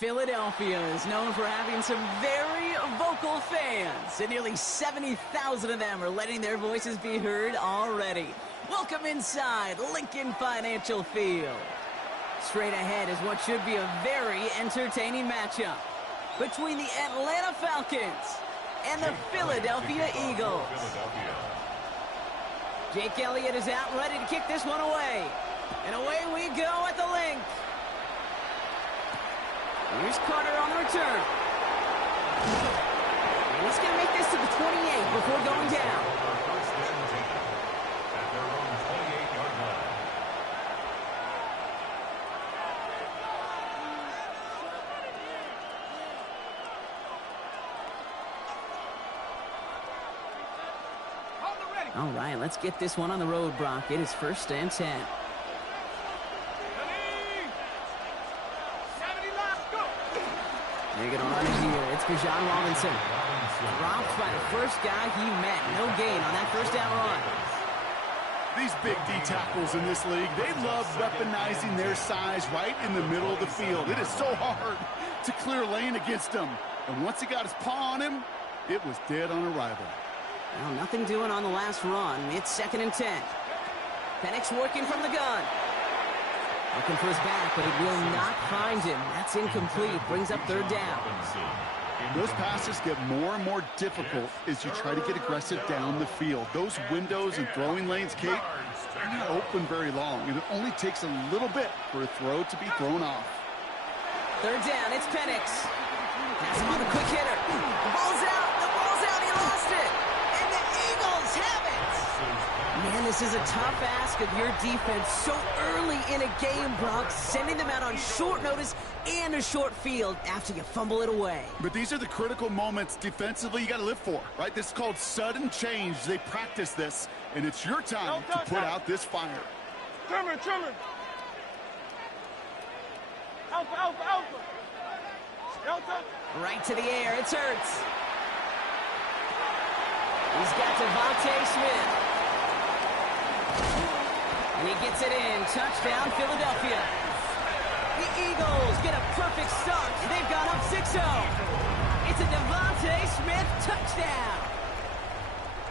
Philadelphia is known for having some very vocal fans, and nearly 70,000 of them are letting their voices be heard already. Welcome inside Lincoln Financial Field. Straight ahead is what should be a very entertaining matchup between the Atlanta Falcons and the Philadelphia Eagles. Jake Elliott is out ready to kick this one away. And away we go at the link. Here's Carter on the return. And he's going to make this to the 28 before going down. All right, let's get this one on the road, Brock. It is 1st and 10. They're going to run it here. It's Bijan Robinson. Dropped by the first guy he met. No gain on that first down run. These big D tackles in this league, they love weaponizing their size right in the middle of the field. It is so hard to clear lane against them. And once he got his paw on him, it was dead on arrival. Well, nothing doing on the last run. It's 2nd and 10. Penix working from the gun. Looking for his back, but he will not find him. That's incomplete. Brings up 3rd down. Those passes get more and more difficult as you try to get aggressive down the field. Those windows and throwing lanes, Kate, they're not open very long, and it only takes a little bit for a throw to be thrown off. 3rd down, it's Penix. Pass him on the quick hitter. The ball's out. The ball's out. He lost it. And the Eagles have it. Man, this is a tough ask of your defense so early in a game, Brock, sending them out on short notice and a short field after you fumble it away. But these are the critical moments defensively you got to live for, right? This is called sudden change. They practice this, and it's your time to put out this fire. Trimmer. Alpha. Delta. Right to the air. It's Hurts. He's got Devontae Smith. And he gets it in. Touchdown, Philadelphia. The Eagles get a perfect start. They've gone up 6-0. It's a Devontae Smith touchdown.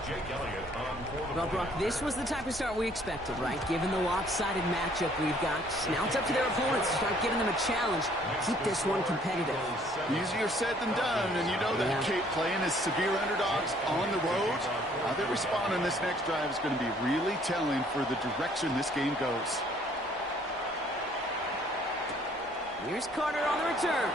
Jake Elliott on quarterback. Well, Brock, this was the type of start we expected, right? Given the lopsided matchup we've got. Now it's up to their opponents to start giving them a challenge. Keep this one competitive. Easier said than done, and you know that, Kate, playing as severe underdogs on the road. How they respond on this next drive is going to be really telling for the direction this game goes. Here's Carter on the return.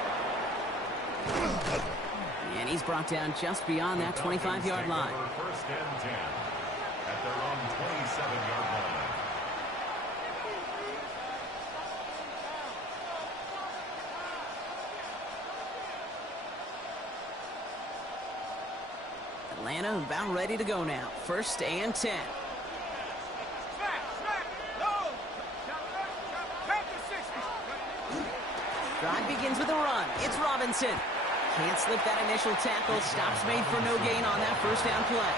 And he's brought down just beyond that 25-yard line. 1st and 10 at their own 27-yard line. Atlanta about ready to go now. 1st and 10. Drive begins with a run. It's Robinson. Can't slip that initial tackle. Stops made for no gain on that first down play.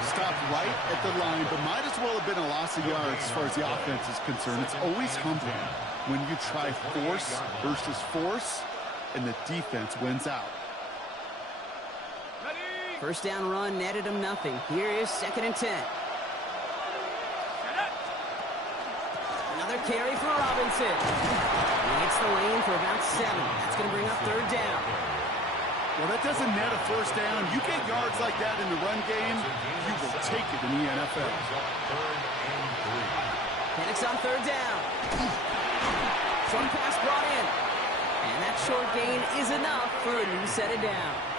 Stopped right at the line, but might as well have been a loss of yards as far as the offense is concerned. It's always humbling when you try force versus force, and the defense wins out. First down run netted him nothing. Here is 2nd and 10. Another carry for Robinson. He hits the lane for about 7. That's going to bring up 3rd down. Well, that doesn't net a first down. You get yards like that in the run game, you will take it in the NFL. Penix on 3rd down. Short pass brought in. And that short gain is enough for a new set of downs.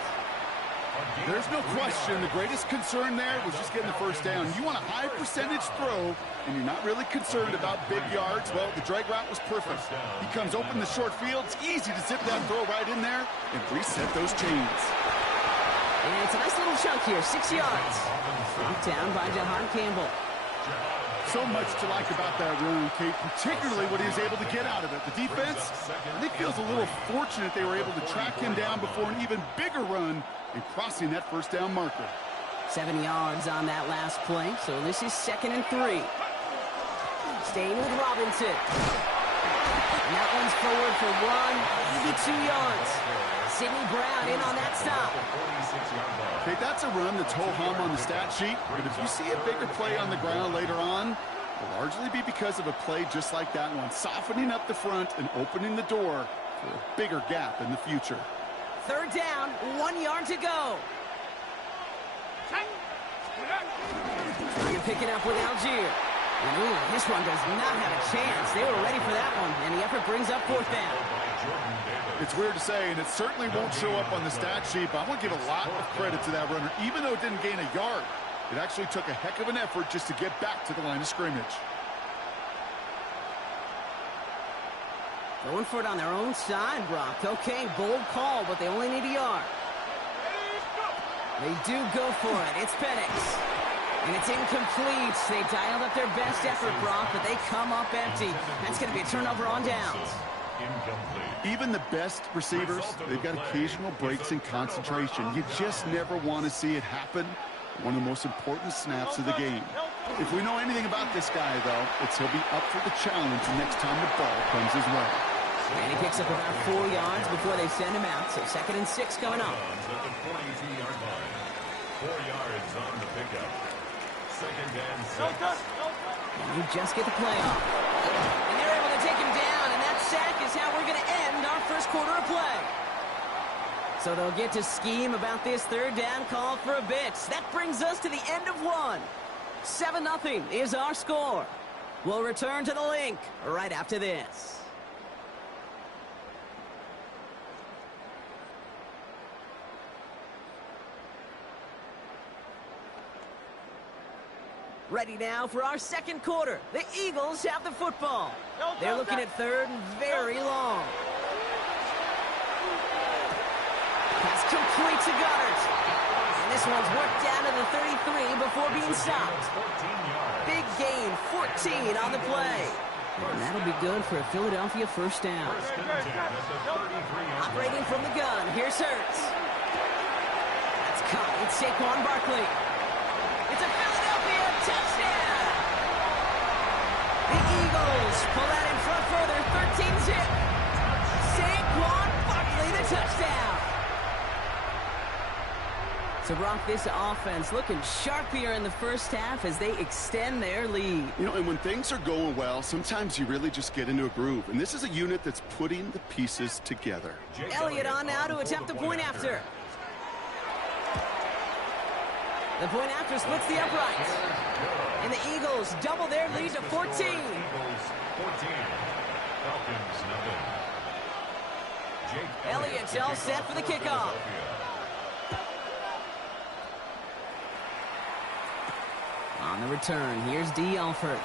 There's no question the greatest concern there was just getting the first down. You want a high percentage throw, and you're not really concerned about big yards. Well, the drag route was perfect. He comes open the short field. It's easy to zip that throw right in there and reset those chains. And it's a nice little chunk here, 6 yards. Brought down by Jahan Campbell. So much to like about that run, Kate, particularly what he was able to get out of it. The defense, I think, feels a little fortunate they were able to track him down before an even bigger run and crossing that first down marker. 7 yards on that last play, so this is 2nd and 3. Staying with Robinson. And that one's forward for 1, maybe 2 yards. Sidney Brown in on that stop. Okay, that's a run that's ho-hum on the stat sheet, but if you see a bigger play on the ground later on, it'll largely be because of a play just like that one, softening up the front and opening the door for a bigger gap in the future. 3rd down, 1 yard to go. You're picking up with Algier. And ooh, this one does not have a chance. They were ready for that one, and the effort brings up 4th down. It's weird to say, and it certainly won't show up on the stat sheet, but I want to give a lot of credit to that runner. Even though it didn't gain a yard, it actually took a heck of an effort just to get back to the line of scrimmage. Going for it on their own side, Brock. Okay, bold call, but they only need a yard. They do go for it. It's Penix. And it's incomplete. They dialed up their best effort, Brock, but they come up empty. That's going to be a turnover on downs. Even the best receivers, they've got occasional breaks in concentration. You just never want to see it happen. One of the most important snaps of the game. If we know anything about this guy, though, it's he'll be up for the challenge next time the ball comes his way. And he picks up about 4 yards before they send him out. So 2nd and 6 coming up. 4 yards on the pickup. 2nd and 6. And you just get the play off. And they're able to take him down, and that sack is how we're going to end our first quarter of play. So they'll get to scheme about this 3rd down call for a bit. That brings us to the end of 1. 7-0 is our score. We'll return to the link right after this. Ready now for our 2nd quarter. The Eagles have the football. They're looking at 3rd and very long. Pass complete to Goddard. And this one's worked down to the 33 before being stopped. Big gain, 14 on the play. And that'll be good for a Philadelphia 1st down. Operating from the gun, here's Hurts. That's caught. It's Saquon Barkley. It's a Philadelphia touchdown! The Eagles pull out in front further, 13-zip. Saquon Barkley, the touchdown! So, Brock, this offense looking sharp here in the first half as they extend their lead. You know, and when things are going well, sometimes you really just get into a groove. And this is a unit that's putting the pieces together. Elliott on now to attempt the point after. The point after splits the uprights. And the Eagles double their lead to 14. Eagles 14. Falcons nothing. Elliott's all set for the kickoff. On the return, here's D. Alford.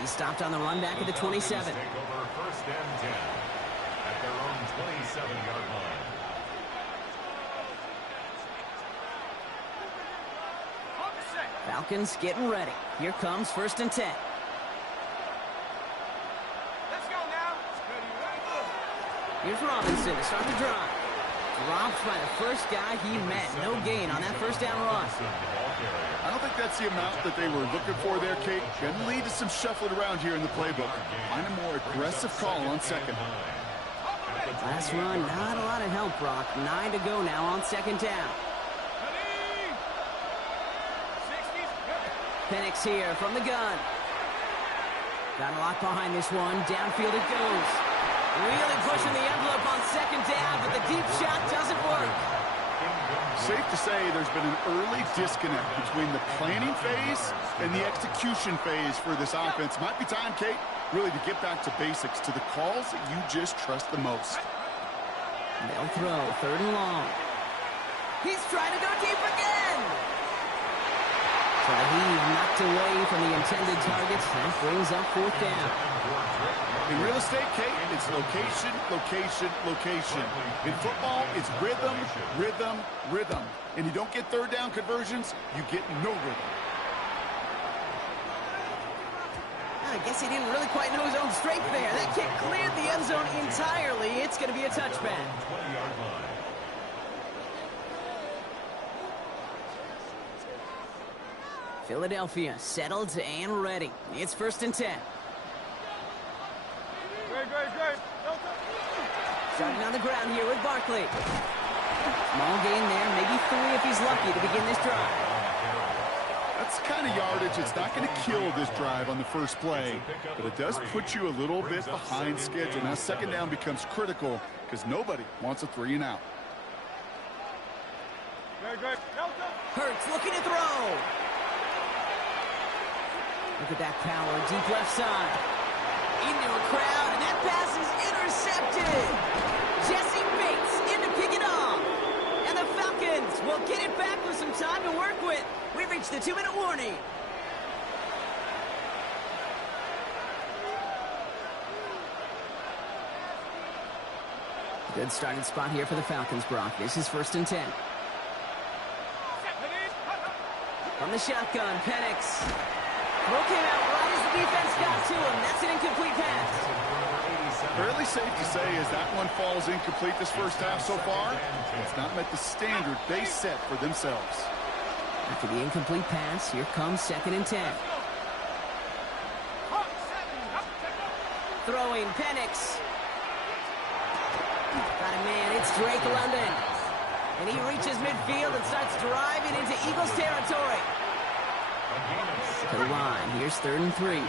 He stopped on the run back at the 27. Take over 1st and 10 at their own 27-yard line. Falcons getting ready. Here comes 1st and 10. Let's go now. Here's Robinson to start the drive. Dropped by the first guy he met. No gain on that 1st down run. I don't think that's the amount that they were looking for there, Kate. Can lead to some shuffling around here in the playbook. Find a more aggressive call on 2nd. Last run, not a lot of help, Brock. 9 to go now on 2nd down. Penix here from the gun. Got a lot behind this one. Downfield it goes. Really pushing the envelope on 2nd down, but the deep shot doesn't work. Safe to say there's been an early disconnect between the planning phase and the execution phase for this offense. Might be time, Kate, really to get back to basics, to the calls that you just trust the most. They'll throw 3rd and long. He's trying to go deep again. He's knocked away from the intended targets. That brings up 4th down. In real estate, Kate, it's location, location, location. In football, it's rhythm, rhythm, rhythm. And you don't get 3rd down conversions, you get no rhythm. I guess he didn't really quite know his own strength there. That kick cleared the end zone entirely. It's going to be a touchback. 20-yard line. Philadelphia settled and ready. It's 1st and 10. Starting on the ground here with Barkley. Small gain there, maybe 3 if he's lucky to begin this drive. That's the kind of yardage it's not going to kill this drive on the first play, but it does put you a little bit behind schedule. Now second down becomes critical because nobody wants a 3 and out. Hurts looking to throw. Look at that power, deep left side. Into a crowd, and that pass is intercepted. Jesse Bates in to pick it off. And the Falcons will get it back with some time to work with. We've reached the 2-minute warning. Good starting spot here for the Falcons, Brock. This is 1st and 10. From the shotgun, Penix. Throw came out right as the defense got to him. That's an incomplete pass. Fairly safe to say as that one falls incomplete this first half so far, it's not met the standard they set for themselves. After the incomplete pass, here comes 2nd and 10. Throwing, Penix. Got a man, it's Drake London. And he reaches midfield and starts driving into Eagles territory. To the line, here's 3rd and 3.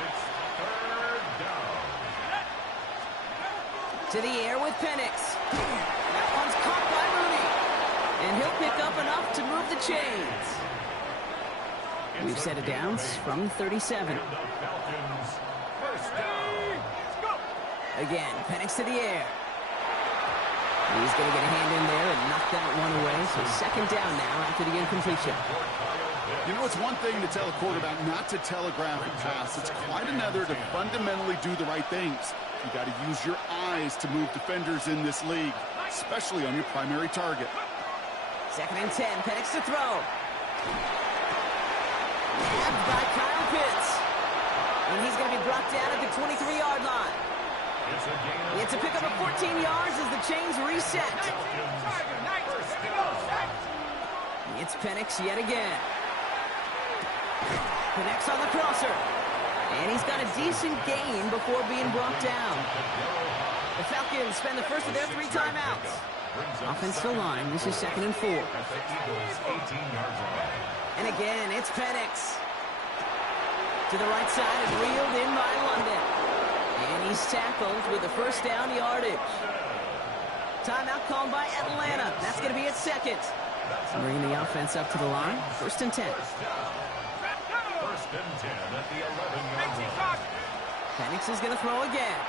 To the air with Penix. That one's caught by Mooney. And he'll pick up enough to move the chains. We've set it downs from the 37. Again, Penix to the air. He's going to get a hand in there and knock that one away. So 2nd down now after the incompletion. You know, it's one thing to tell a quarterback not to telegraph a pass. It's quite another to fundamentally do the right things. You got to use your eyes to move defenders in this league, especially on your primary target. 2nd and 10, Penix to throw. Nabbed by Kyle Pitts. And he's going to be brought down at the 23-yard line. It's a pickup of 14 yards as the chains reset. It's Penix yet again. Connects on the crosser. And he's got a decent gain before being brought down. The Falcons spend the first of their 3 timeouts. Offensive line, this is 2nd and 4. And again, it's Penix. To the right side and reeled in by London. And he's tackled with the 1st down yardage. Timeout called by Atlanta. That's going to be its 2nd. Bringing the offense up to the line. 1st and 10. 1st and 10 at the 11-yard line. Penix is going to throw again.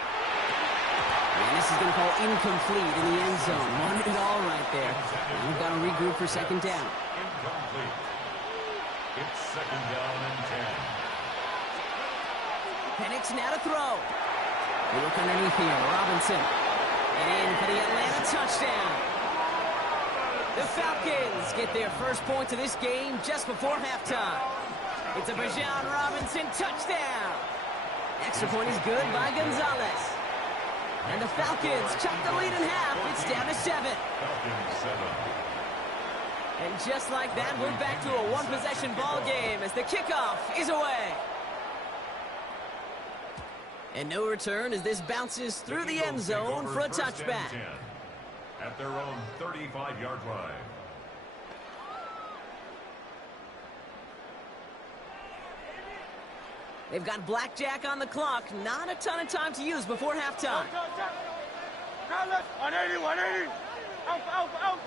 And this is going to fall incomplete in the end zone. Wanted it all right there. And we've got to regroup for 2nd down. Incomplete. It's 2nd down and 10. Penix now to throw. We look underneath here. Robinson. And in for the Atlanta touchdown. The Falcons get their first points of this game just before halftime. It's a Bijan Robinson touchdown. Extra point is good by Gonzalez. And the Falcons chop the lead in half. It's down to 7. Falcons 7. And just like that, we're back to a one-possession ball game as the kickoff is away. And no return as this bounces through the end zone for a touchback. At their own 35-yard line. They've got blackjack on the clock. Not a ton of time to use before halftime. 180. Alpha.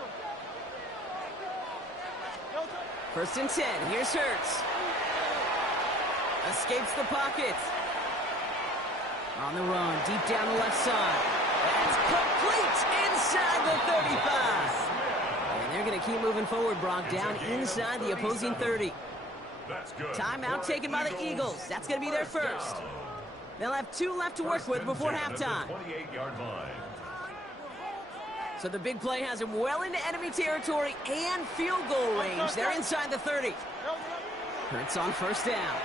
First and 10. Here's Hurts. Escapes the pocket. On the run, deep down the left side. That's complete inside the 35. And they're going to keep moving forward, Brock, down inside the opposing 30. That's good. Timeout taken by the Eagles. That's going to be their first. They'll have 2 left to work with before halftime. 28-yard line. So the big play has him well into enemy territory and field goal range. They're inside the 30. Hurts on first down.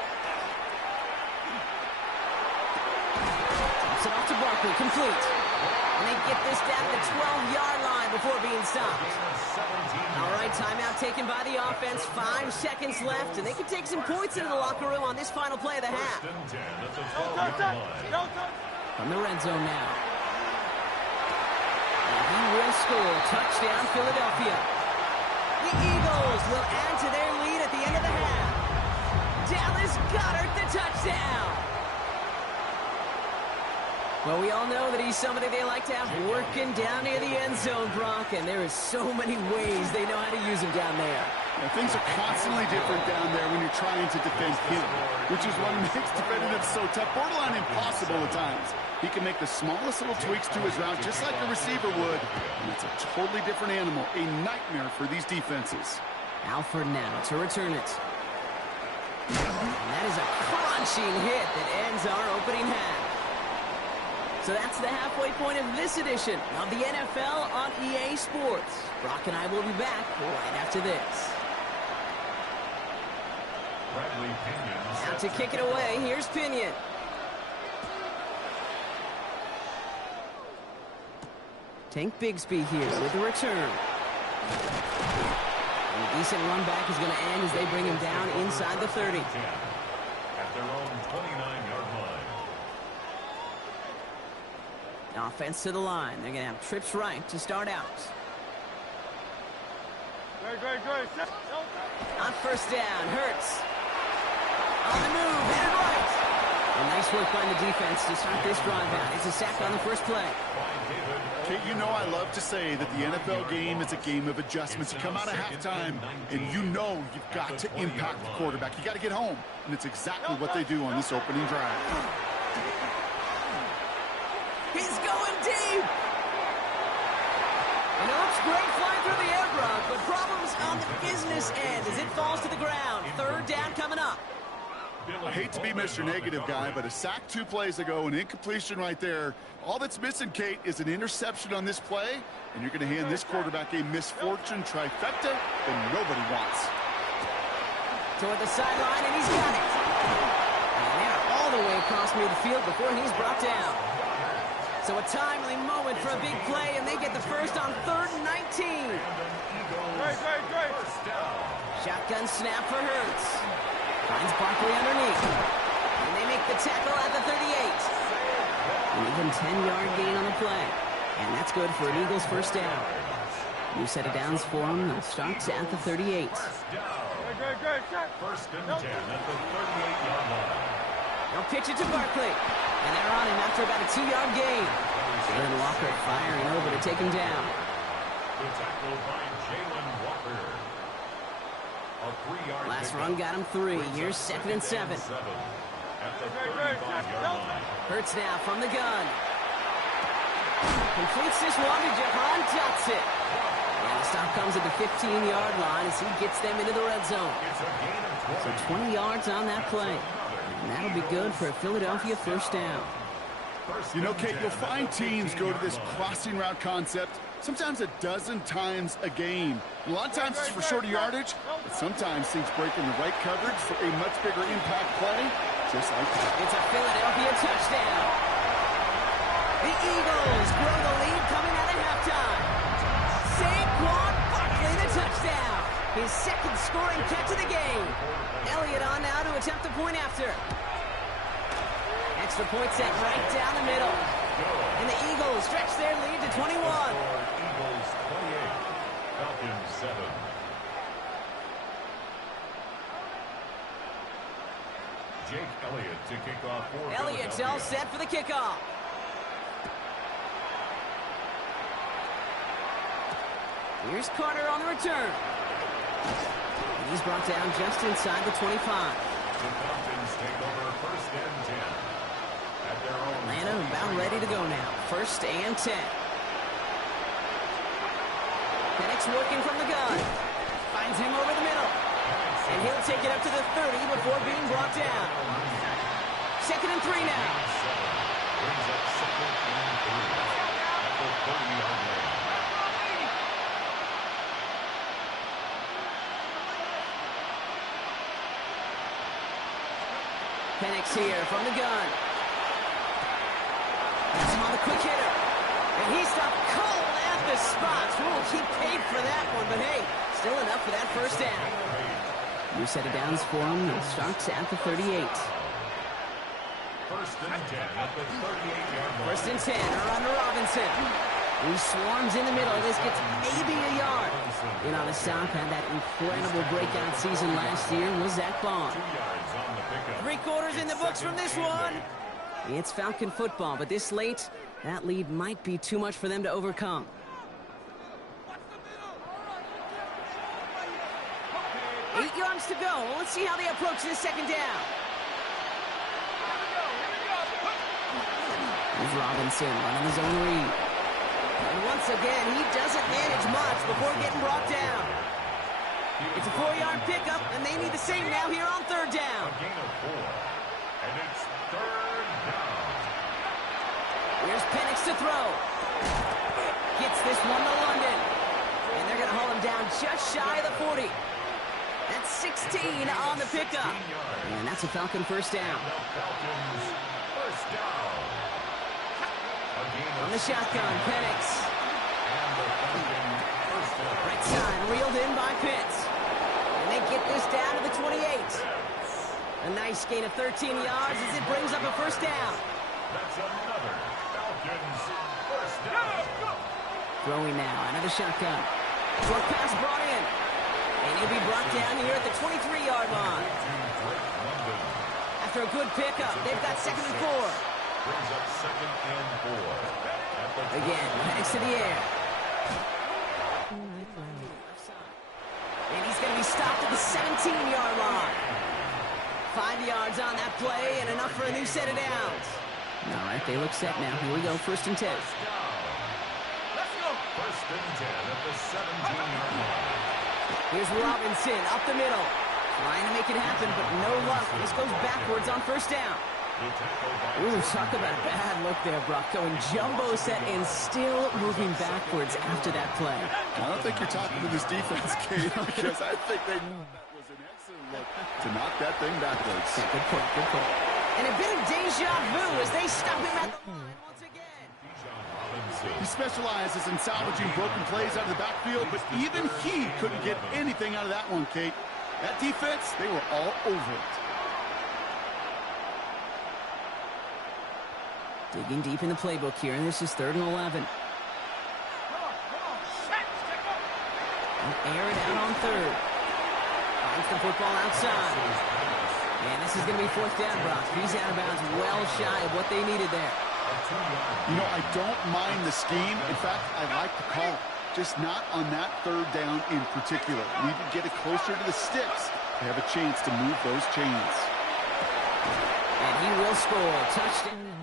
Tops it off to Barkley, complete. And they get this down to the 12-yard line before being stopped. All right, timeout taken by the offense. 5 seconds left, and they can take some points into the locker room on this final play of the half. From the red zone now. And He will score. Touchdown, Philadelphia. The Eagles will add to their lead at the end of the half. Dallas Goedert, the touchdown. Well, we all know that he's somebody they like to have working down near the end zone, Brock, and there is so many ways they know how to use him down there. Yeah, things are constantly different down there when you're trying to defend him, which is what makes defending him so tough, borderline impossible at times. He can make the smallest little tweaks to his route just like a receiver would, and it's a totally different animal, a nightmare for these defenses. Alford now to return it. And that is a crunching hit that ends our opening half. So that's the halfway point of this edition of the NFL on EA Sports. Brock and I will be back right after this. Now to kick it away, here's Pinion. Tank Bigsby here with the return. And a decent run back is going to end as they bring him down inside the 30. At their own 29-yard line. Offense to the line. They're going to have trips right to start out. Great. On first down, Hurts. On the move, headed right. And nice work by the defense to start this drive out. It's a sack on the first play. Kate, you know I love to say that the NFL game is a game of adjustments. You come out of halftime, and you know you've got to impact the quarterback. You got to get home, and it's exactly what they do on this opening drive. He's going deep. And it looks great flying through the air, Brock, but problems on the business end as it falls to the ground. Third down coming up. I hate to be Mr. Negative guy, but a sack 2 plays ago, an incompletion right there. All that's missing, Kate, is an interception on this play, and you're going to hand this quarterback a misfortune trifecta that nobody wants. Toward the sideline, and he's got it. And they're all the way across midfield before he's brought down. So a timely moment for a big play, and they get the first on 3rd and 19. Great. Shotgun snap for Hurts. Finds Barkley underneath. And they make the tackle at the 38. An even 10-yard gain on the play. And that's good for an Eagles first down. New set of downs for them. They'll start at the 38. Great. First and 10 at the 38-yard line. They'll pitch it to Barkley. And they're on him after about a 2-yard gain. Jalen Walker firing over to take him down. The tackle by Jalen Walker. A 3-yard Last pickup. run got him 3. Here's 2nd and 7. At the 35-yard line. Hurts now from the gun. Completes this one to Jahan Dotson. And the stop comes at the 15-yard line as he gets them into the red zone. It's a gain of 20. So 20 yards on that play. And that'll be good for a Philadelphia first down. You know, Kate, you'll find teams go to this crossing route concept sometimes a dozen times a game. A lot of times it's for shorter yardage, but sometimes things break in the right coverage for a much bigger impact play, just like that. It's a Philadelphia touchdown. The Eagles grow the lead coming out of halftime. Saquon Barkley, the touchdown. His 2nd scoring catch of the game. Elliott on now to attempt the point after. Extra point set right down the middle. And the Eagles stretch their lead to 21. Eagles 28, Falcons 7. Jake Elliott to kick off for Elliott's all set for the kickoff. Here's Carter on the return. And he's brought down just inside the 25. The Falcons take over 1st and 10. At their own Atlanta about ready to go now. 1st and 10. Penix working from the gun. Finds him over the middle. And he'll take it up to the 30 before being brought down. 2nd and 3 now. brings up 2nd and 3 at the 30-yard line. Penix here from the gun. That's him on the quick hitter. And he stopped cold at the spot. We'll keep paid for that one, but hey, still enough for that first down. New set of downs for him. It starts at the 38. 1st and 10 at the 38-yard line. 1st and 10 are under Robinson. He swarms in the middle. This gets maybe a yard. In on a stop, had that incredible breakout season last year was Zach Bond. 3 quarters in the books from this one. It's Falcon football, but this late, that lead might be too much for them to overcome. Eight yards to go. Let's see how they approach this second down. Here's Robinson running his own read. And once again, he doesn't manage much before getting brought down. It's a 4-yard pickup, and they need the same now here on third down. A gain of 4. And it's third down. Here's Penix to throw. Gets this one to London. And they're going to haul him down just shy of the 40. That's 16 on the pickup. And that's a Falcon first down. Falcons first down. On the shotgun, Penix. Right side, reeled in by Pitts. And they get this down to the 28. A nice gain of 13 yards as it brings up a first down. That's another Falcons first down. Throwing now, another shotgun. Short pass brought in. And he'll be brought down here at the 23-yard line. After a good pickup, they've got 2nd and 4. Brings up 2nd and 4. Again, Penix to the air. And he's going to be stopped at the 17-yard line. 5 yards on that play and enough for a new set of downs. All right, they look set now. Here we go, 1st and 10. Let's go. 1st and 10 at the 17-yard line. Here's Robinson up the middle. Trying to make it happen, but no luck. This goes backwards on 1st down. Ooh, talk about a bad look there, Brock. Going jumbo set and still moving backwards after that play. I don't think you're talking to this defense, Kate, because I think they knew that was an excellent look to knock that thing backwards. Yeah, good point, good point. And a bit of deja vu as they stop him at the line once again. He specializes in salvaging broken plays out of the backfield, but even he couldn't get anything out of that one, Kate. That defense, they were all over it. Digging deep in the playbook here, and this is 3rd and 11. They'll air it out on 3rd. Finds the football outside. And this is going to be 4th down, Brock. He's out of bounds well shy of what they needed there. You know, I don't mind the scheme. In fact, I like the call. Just not on that 3rd down in particular. Need to get it closer to the sticks to have a chance to move those chains. And he will score. Touchdown.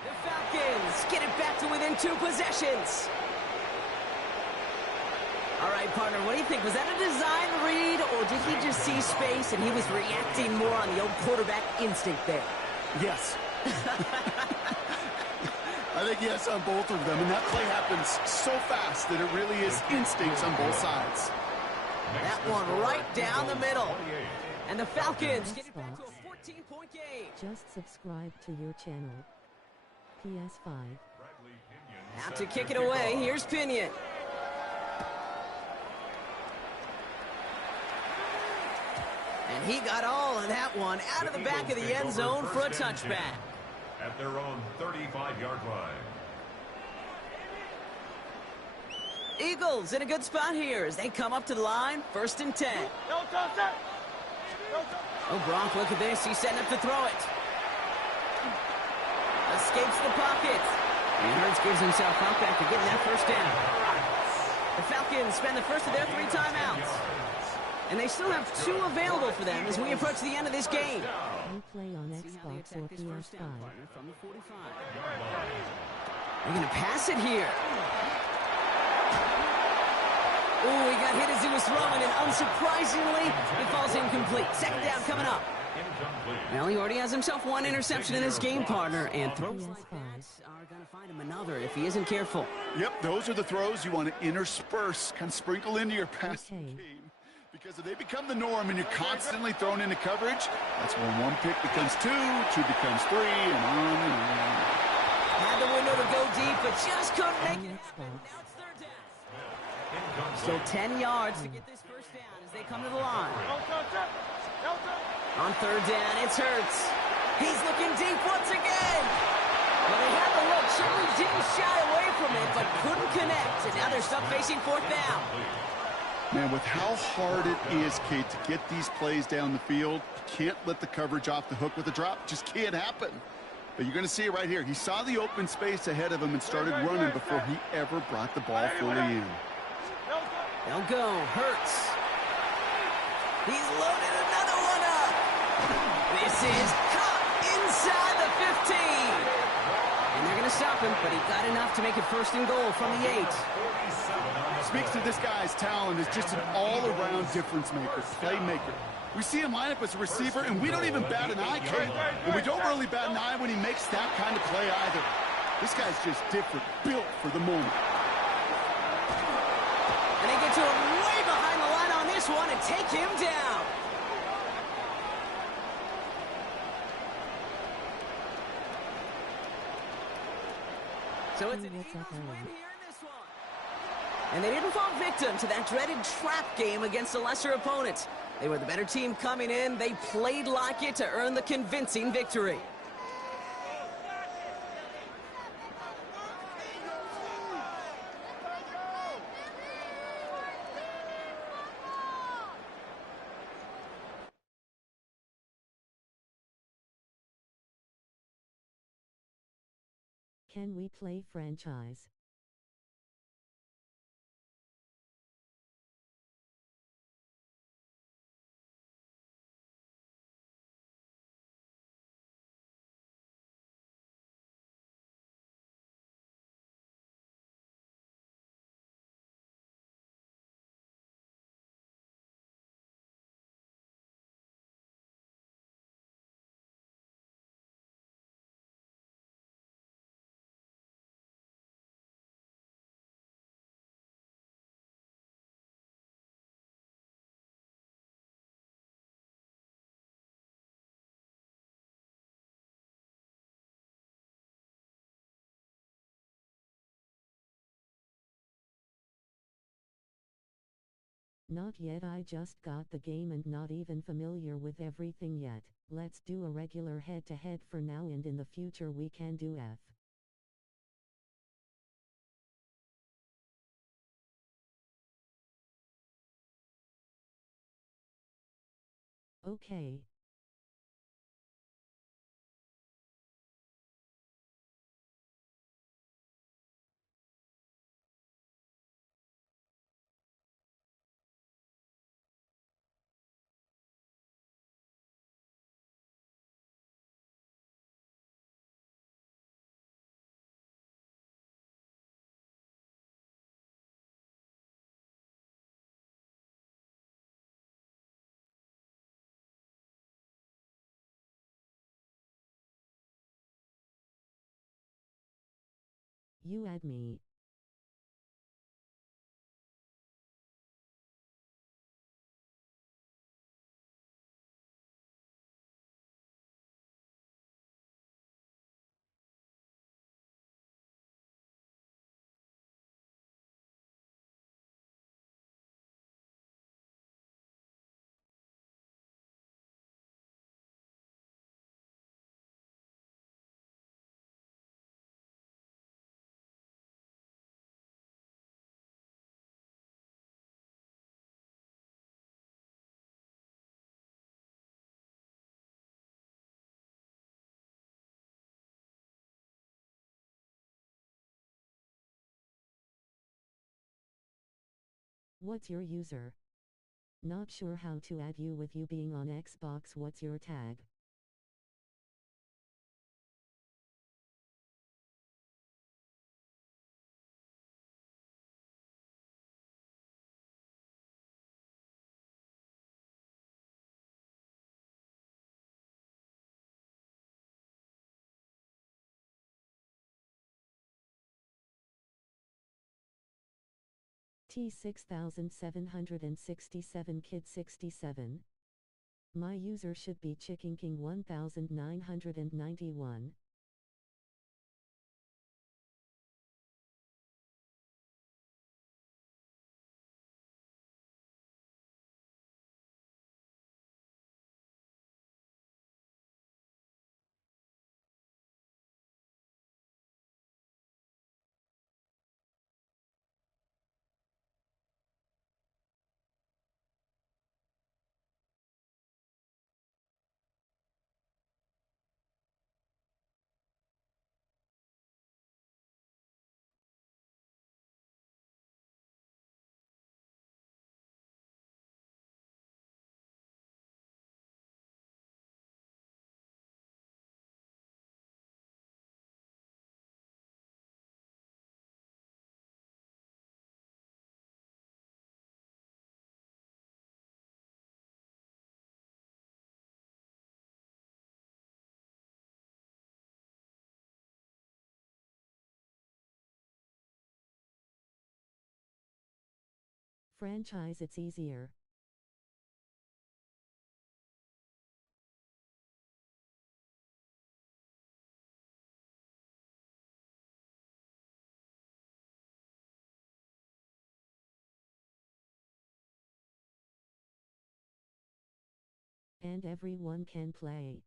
The Falcons get it back to within 2 possessions. All right, partner, what do you think? Was that a design read, or did he just see space and he was reacting more on the old quarterback instinct there? Yes. I think yes on both of them, and that play happens so fast that it really is instincts on both sides. That one right down the middle. And the Falcons get it back to a 14-point game. Just subscribe to your channel. PS5. Out to kick it away, here's Pinion. And he got all of that one out of the back of the end zone for a touchback. At their own 35-yard line. Eagles in a good spot here as they come up to the line, 1st and 10. Oh, Brock, look at this. He's setting up to throw it. Escapes the pocket. And Hurts gives himself up after getting that 1st down. The Falcons spend the first of their 3 timeouts. And they still have 2 available for them as we approach the end of this game. You play on Xbox or PS5. They're going to pass it here. Ooh, he got hit as he was throwing, and unsurprisingly, it falls incomplete. 2nd down coming up. Well, he already has himself 1 interception in this game, partner, and throws like that are going to find him another if he isn't careful. Yep, those are the throws you want to intersperse, kind of sprinkle into your passing game. Because if they become the norm and you're constantly thrown into coverage, that's when 1 pick becomes 2, 2 becomes 3, and on and on. Had the window to go deep, but just couldn't make it. Now it's 3rd down. So 10 yards to get this 1st down as they come to the line. On 3rd down, it's Hurts. He's looking deep once again. Well, they had the look. Certainly didn't shy away compliment, but couldn't connect. And now they're stuck facing fourth down. Man, with how hard it is, Kate, to get these plays down the field, you can't let the coverage off the hook with a drop. Just can't happen. But you're going to see it right here. He saw the open space ahead of him and started running before he ever brought the ball fully in. They'll go. Hurts. He's loaded another one up. This is caught inside the 15. And they're going to stop him, but he got enough to make it first and goal from the 8. Speaks to this guy's talent as just an all-around difference maker, playmaker. We see him line up as a receiver, and we don't even bat an eye, Kate. And we don't really bat an eye when he makes that kind of play either. This guy's just different, built for the moment. And they get to him way behind the line on this one and take him down. So it's an Eagles win here in this one. And they didn't fall victim to that dreaded trap game against a lesser opponent. They were the better team coming in. They played like it to earn the convincing victory. Can we play franchise? Not yet, I just got the game and not even familiar with everything yet. Let's do a regular head-to-head for now, and in the future we can do F. Okay. You add me. What's your user? Not sure how to add you with you being on Xbox. What's your tag? T6767 Kid 67. My user should be Chicken King 1991. Franchise, it's easier. And everyone can play.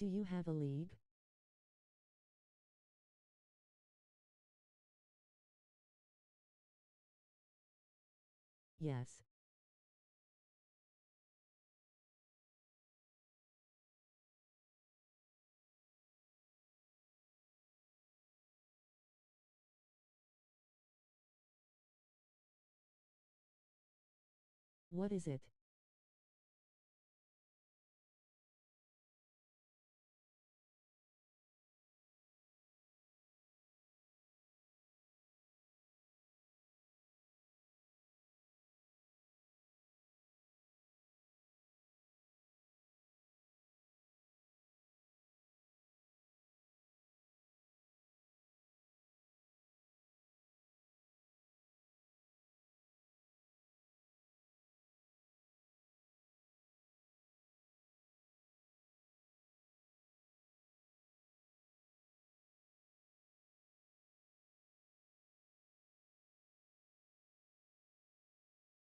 Do you have a league? Yes. What is it?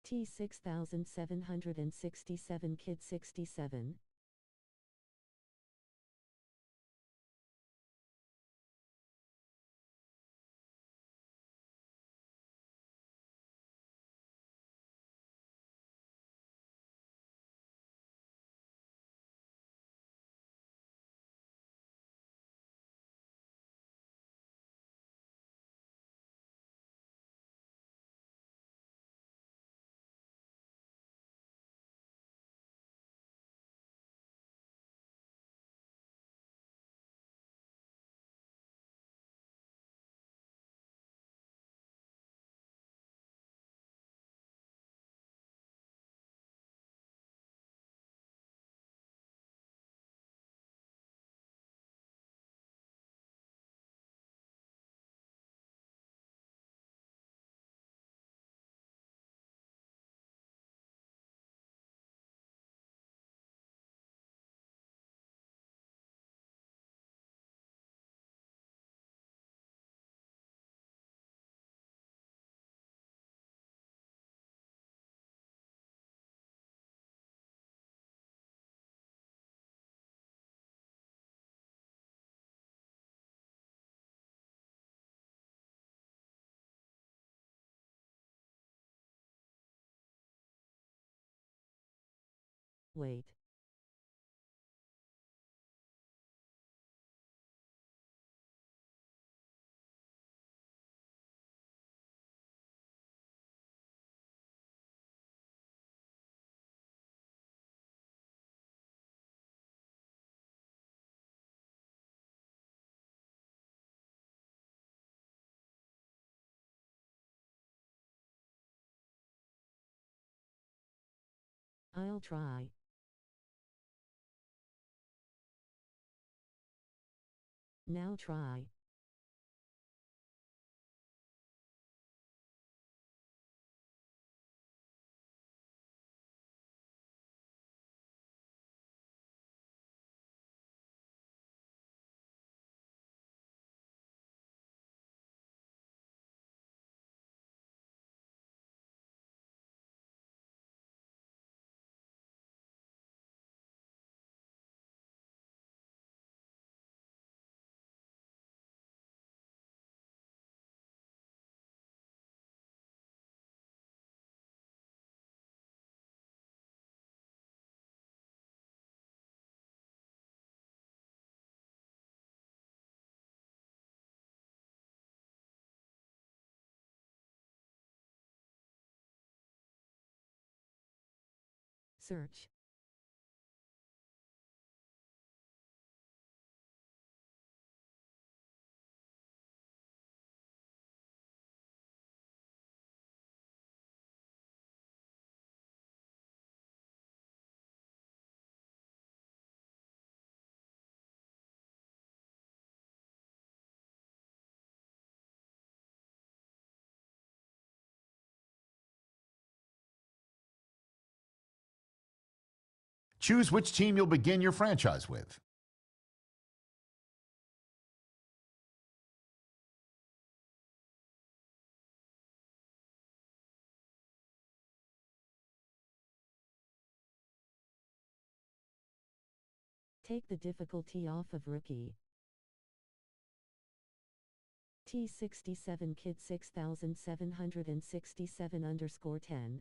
T6767 Kid 67. Wait. I'll try. Now try. Search. Choose which team you'll begin your franchise with. Take the difficulty off of Rookie. T67 Kid 6767_10.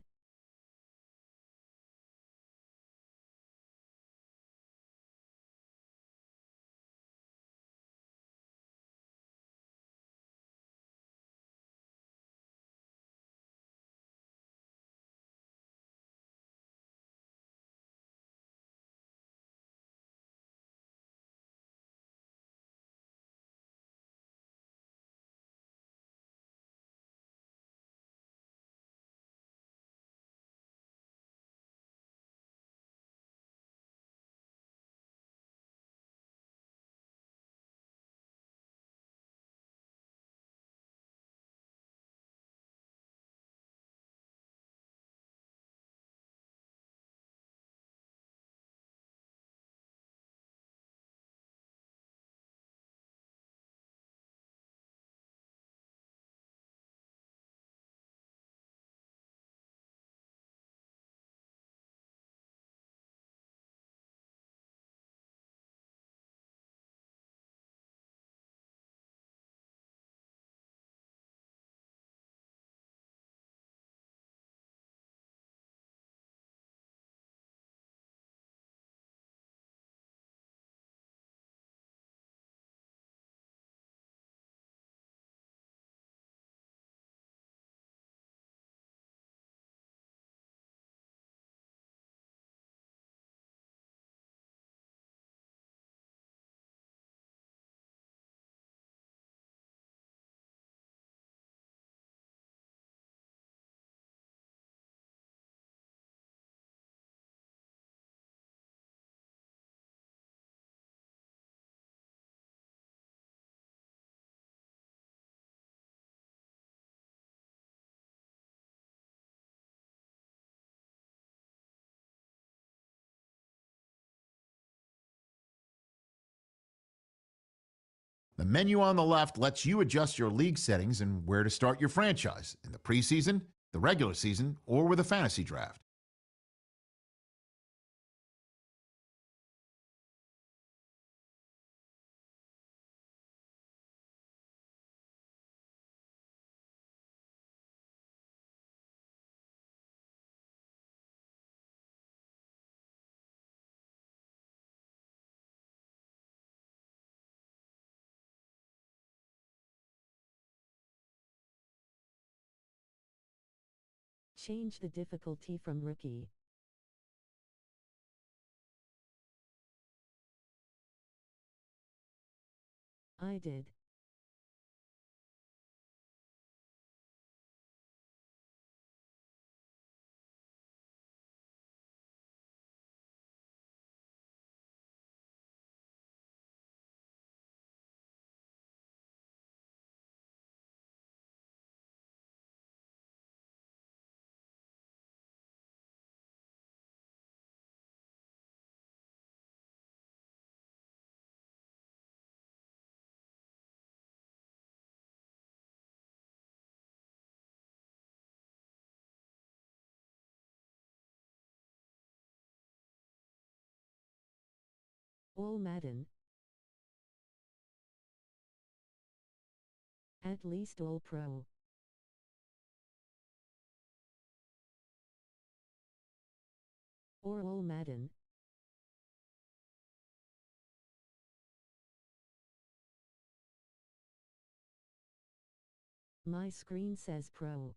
The menu on the left lets you adjust your league settings and where to start your franchise in the preseason, the regular season, or with a fantasy draft. Change the difficulty from Rookie. I did. All Madden. At least All Pro. Or All Madden. My screen says Pro.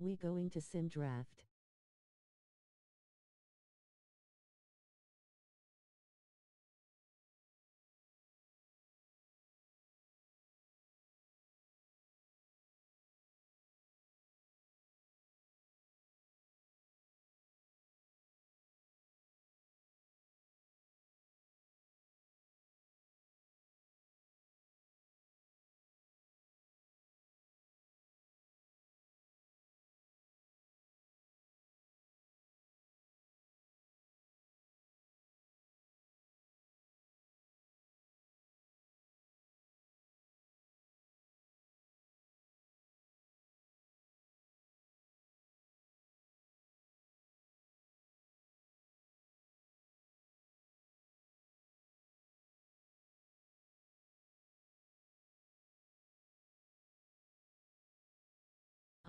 We going to sim draft.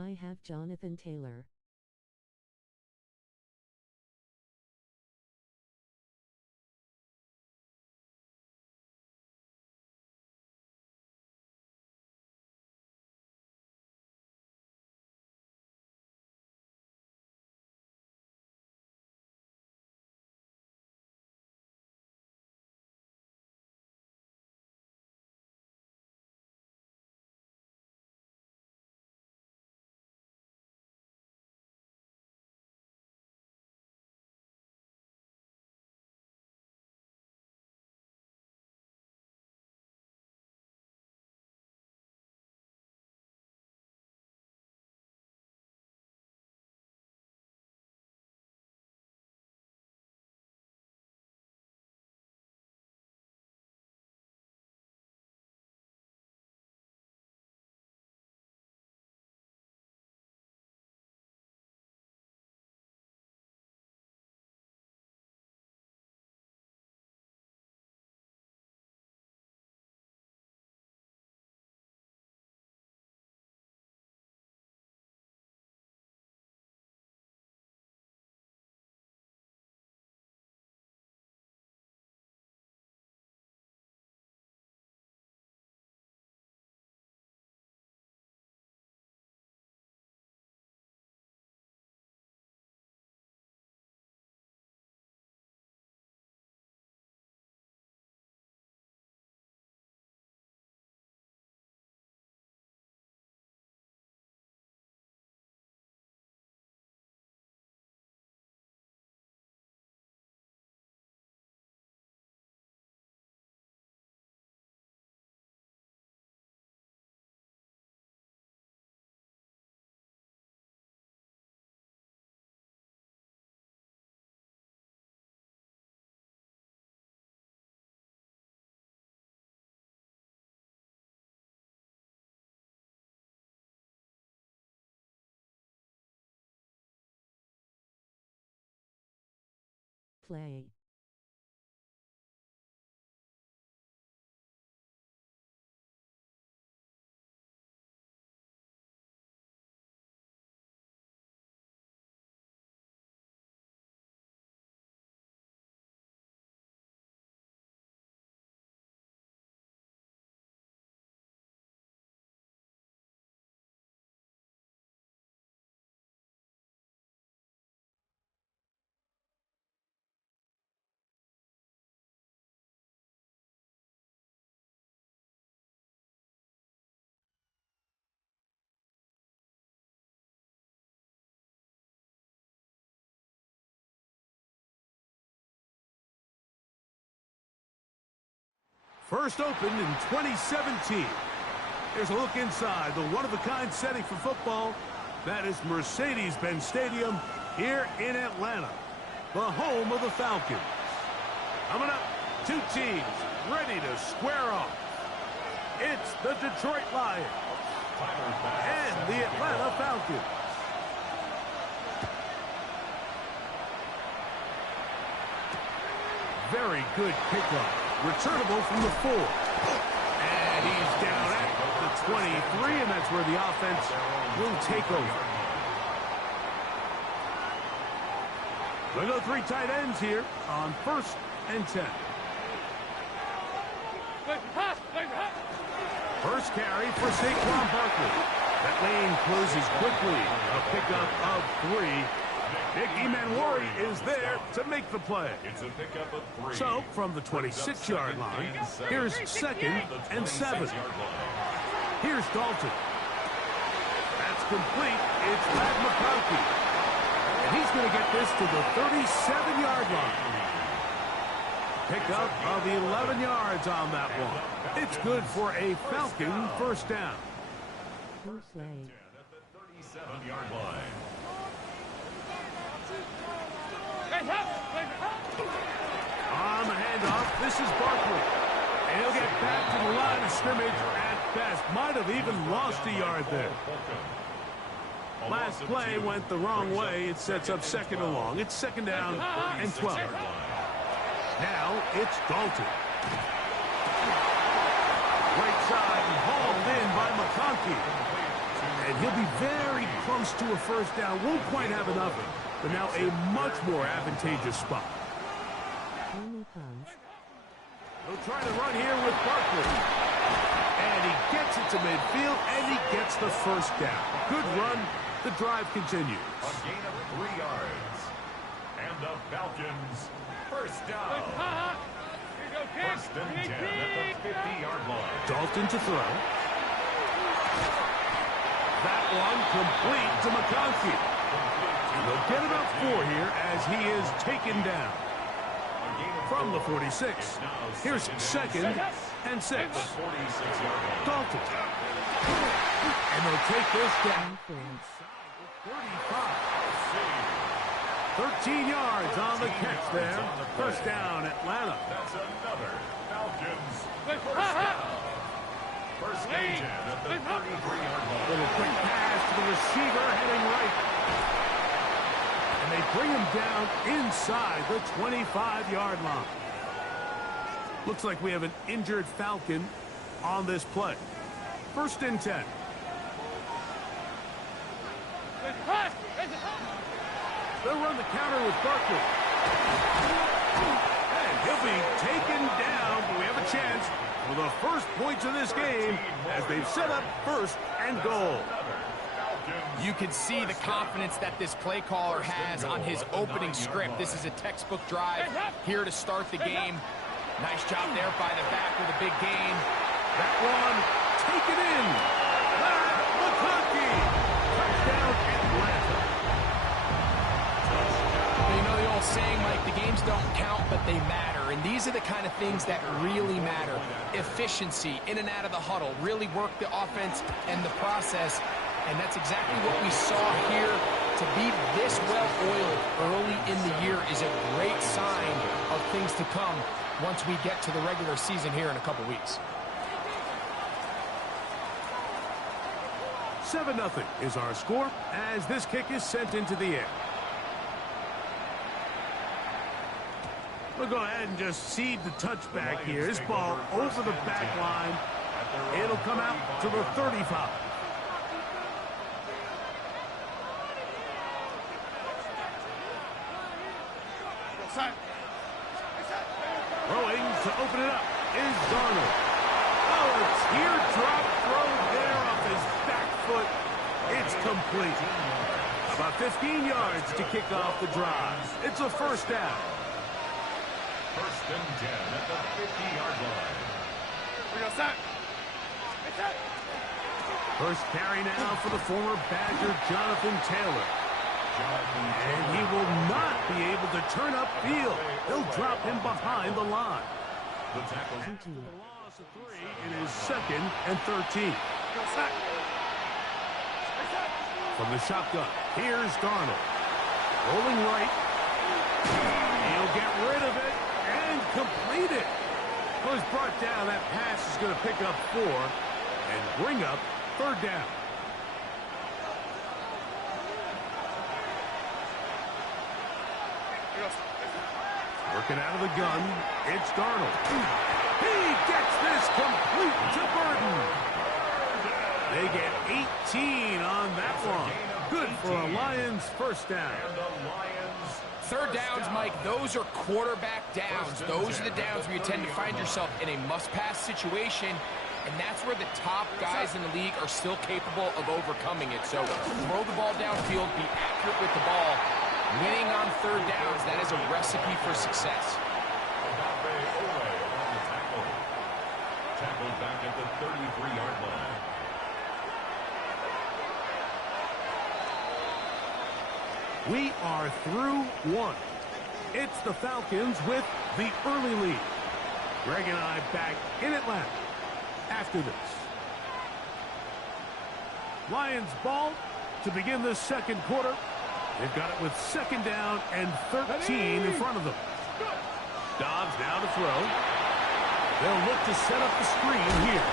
I have Jonathan Taylor. Play. First opened in 2017. Here's a look inside the one-of-a-kind setting for football. That is Mercedes-Benz Stadium here in Atlanta, the home of the Falcons. Coming up, two teams ready to square off. It's the Detroit Lions and the Atlanta Falcons. Very good pickup. Returnable from the 4. And he's down at the 23, and that's where the offense will take over. They go three tight ends here on 1st and 10. First carry for Saquon Barkley. That lane closes quickly. A pickup of 3. Nick Emmanwori is there to make the play. It's a pickup of 3. So, from the 26-yard line, here's 2nd and 7. Here's Dalton. That's complete. It's Matt McConkey. And he's going to get this to the 37-yard line. Pickup of 11 yards on that one. It's good for a Falcon first down. Who say? At the 37-yard line. On the handoff, this is Barkley. And he'll get back to the line of scrimmage at best. Might have even lost a yard there. Last play went the wrong way. It sets up 2nd and long. It's 2nd down and 12. Now it's Dalton. Right side and hauled in by McConkey. And he'll be very close to a first down. Won't quite have enough, but now a much more advantageous spot. Only punts. He'll try to run here with Barkley. And he gets it to midfield, and he gets the first down. Good run. The drive continues. A gain of 3 yards. And the Falcons first down. First and 10 at the 50-yard line. Dalton to throw. That one complete to McConkey. And they'll get about 4 here as he is taken down. From the 46. Here's 2nd and 6. Dalton. And they'll take this down. 35. 13 yards on the catch there. First down, Atlanta. That's another Falcons first down. First and 10 at the 33-yard line. Little quick pass to the receiver heading right. And they bring him down inside the 25-yard line. Looks like we have an injured Falcon on this play. First and 10. They'll run the counter with Barkley. And he'll be taken down, but we have a chance for the first points of this game as they've set up 1st and goal. You can see the confidence that this play caller has on his opening script. This is a textbook drive here to start the game. Nice job there by the back with a big gain. That one taken in. McConkey. Touchdown Atlanta. You know the old saying, Mike, the games don't count, but they matter. And these are the kind of things that really matter. Efficiency, in and out of the huddle, really work the offense and the process. And that's exactly what we saw here. To be this well-oiled early in the year is a great sign of things to come once we get to the regular season here in a couple weeks. 7-0 is our score as this kick is sent into the air. We'll go ahead and just seed the touchback here. This ball over the back line. It'll come out to the 35. Throwing to open it up is Darnold. Oh, a teardrop throw there off his back foot. It's complete. About 15 yards to kick off the drive. It's a first down. First and 10 at the 50-yard line. First carry now for the former Badger Jonathan Taylor. And he will not be able to turn upfield. They'll drop him behind the line. The tackle. The loss of 3. It is 2nd and 13. From the shotgun, here's Darnold. Rolling right. He'll get rid of it and complete it. Was brought down. That pass is going to pick up 4 and bring up 3rd down. Working out of the gun, it's Darnold. He gets this complete to Burton. They get 18 on that one. Good for a Lions first down. Third downs, Mike, those are quarterback downs. Those are the downs where you tend to find yourself in a must-pass situation, and that's where the top guys in the league are still capable of overcoming it. So throw the ball downfield, be accurate with the ball. Winning on third downs, that is a recipe for success. Tackled back at the 33-yard line. We are through one. It's the Falcons with the early lead. Greg and I back in Atlanta after this. Lions ball to begin the second quarter. They've got it with second down and 13 in front of them. Dobbs now to throw. They'll look to set up the screen here.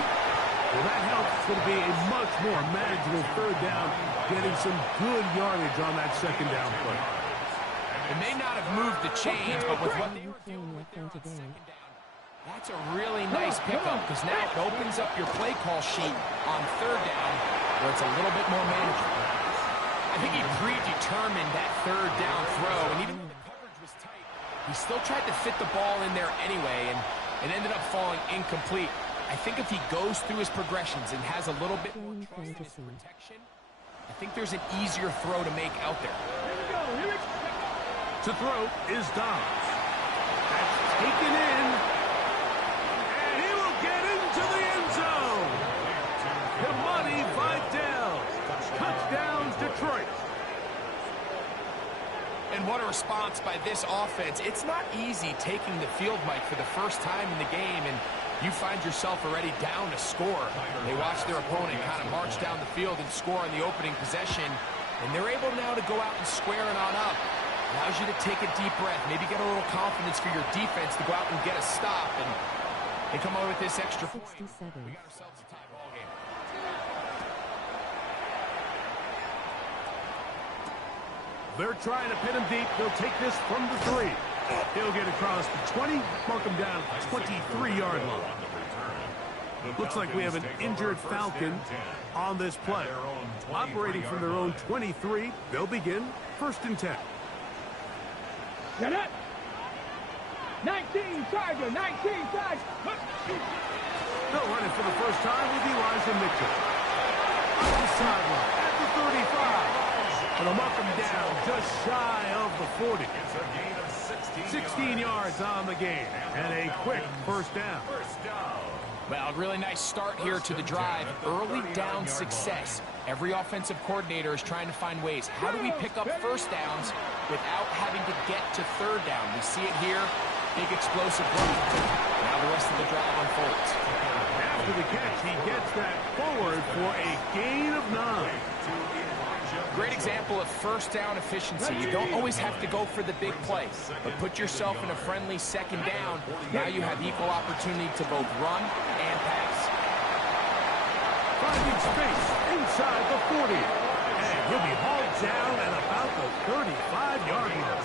Well, that helps. It's going to be a much more manageable third down, getting some good yardage on that second down play. It may not have moved the chains, but with what they were doing with their second down, that's a really nice pickup, because now it opens up your play call sheet on third down where it's a little bit more manageable. I think he predetermined that third down throw, and even though the coverage was tight, he still tried to fit the ball in there anyway, and it ended up falling incomplete. I think if he goes through his progressions and has a little bit more trust in his protection, I think there's an easier throw to make out there. To throw is Dobbs. That's taken in. And he will get into the end zone. Kamani Vidal. Touchdown, Detroit. And what a response by this offense. It's not easy taking the field, Mike, for the first time in the game, and you find yourself already down a score. They watch their opponent kind of march down the field and score on the opening possession, and they're able now to go out and square it on up. Allows you to take a deep breath, maybe get a little confidence for your defense to go out and get a stop, and they come over with this extra point. 67. We got ourselves a tie ball game. They're trying to pin him deep. They'll take this from the 3. He'll get across the 20, mark him down at the 23-yard line. Looks like we have an injured Falcon on this play. Operating from their own 23, they'll begin 1st and 10. Get it! 19 Tiger, 19 Tiger. They'll run it for the first time with Elijah Mitchell. On the sideline at the 35. And they'll mark him down just shy of the 40. It's a gain of 16 yards on the game. And a quick first down. Well, really nice start here to the drive. Early down success. Every offensive coordinator is trying to find ways. How do we pick up first downs without having to get to third down? We see it here. Big explosive run. Now the rest of the drive unfolds. After the catch, he gets that forward for a gain of 9. Great example of first down efficiency. You don't always have to go for the big play, but put yourself in a friendly second down. Now you have equal opportunity to both run and pass. Finding space inside the 40. And he'll be hauled down at about the 35-yard line.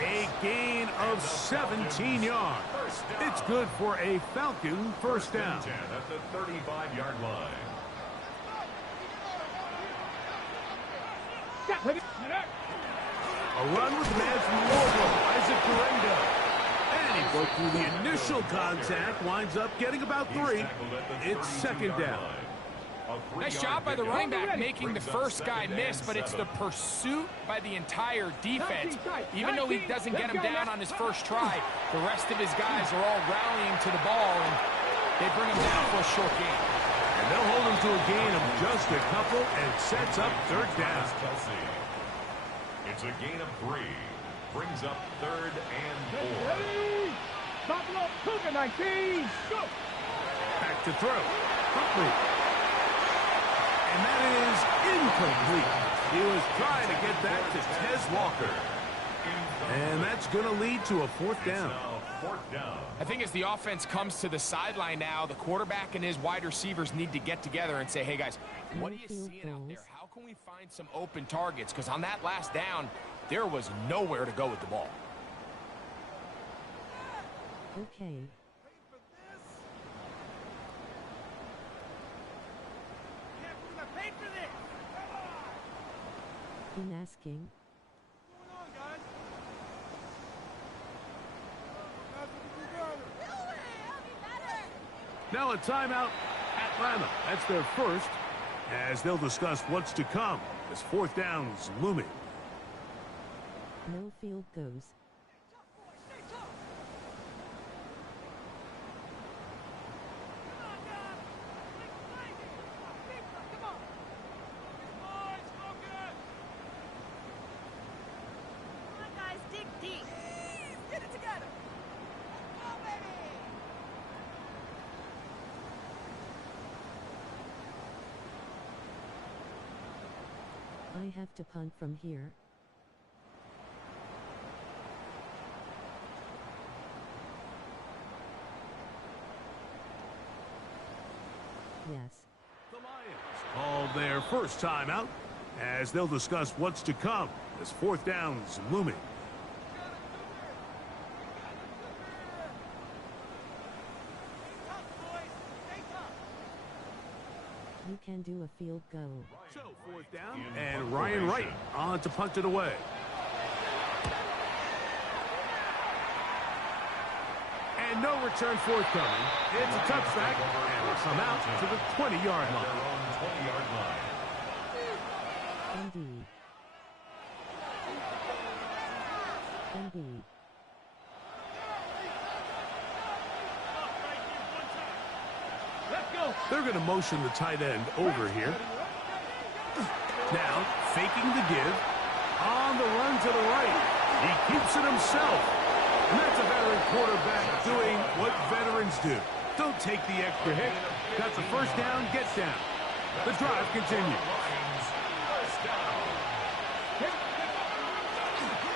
A gain of 17 yards. It's good for a Falcon first down. At the 35-yard line. A run with the man from Louisville, Isaac Durango. And he broke through the initial contact, winds up getting about 3. It's second down. Nice job by the running back making the first guy miss, but it's the pursuit by the entire defense. Even though he doesn't get him down on his first try, the rest of his guys are all rallying to the ball, and they bring him down for a short gain. And they'll hold him to a gain of just a couple and sets up third down. It's a gain of 3. Brings up 3rd and 4. Ready? Buffalo Cougar 19. Go. Back to throw. Complete. And that is incomplete. He was trying to get that to Tez Walker. And that's going to lead to a 4th down. I think as the offense comes to the sideline now, the quarterback and his wide receivers need to get together and say, hey, guys, what are you seeing out there? How can we find some open targets? Because on that last down, there was nowhere to go with the ball. Okay. Been asking. Now a timeout, Atlanta. That's their first, as they'll discuss what's to come as fourth down's looming. No field goes. I have to punt from here. Yes. The Lions called their first timeout, as they'll discuss what's to come as fourth down's looming. You can do a field goal. So fourth down, and Ryan Wright on to punt it away. And no return forthcoming. It's a touchback, and will come out to the 20-yard line. Indeed. Indeed. They're going to motion the tight end over here. Now, faking the give. On the run to the right. He keeps it himself. And that's a veteran quarterback doing what veterans do. Don't take the extra hit. That's a first down, get down. The drive continues.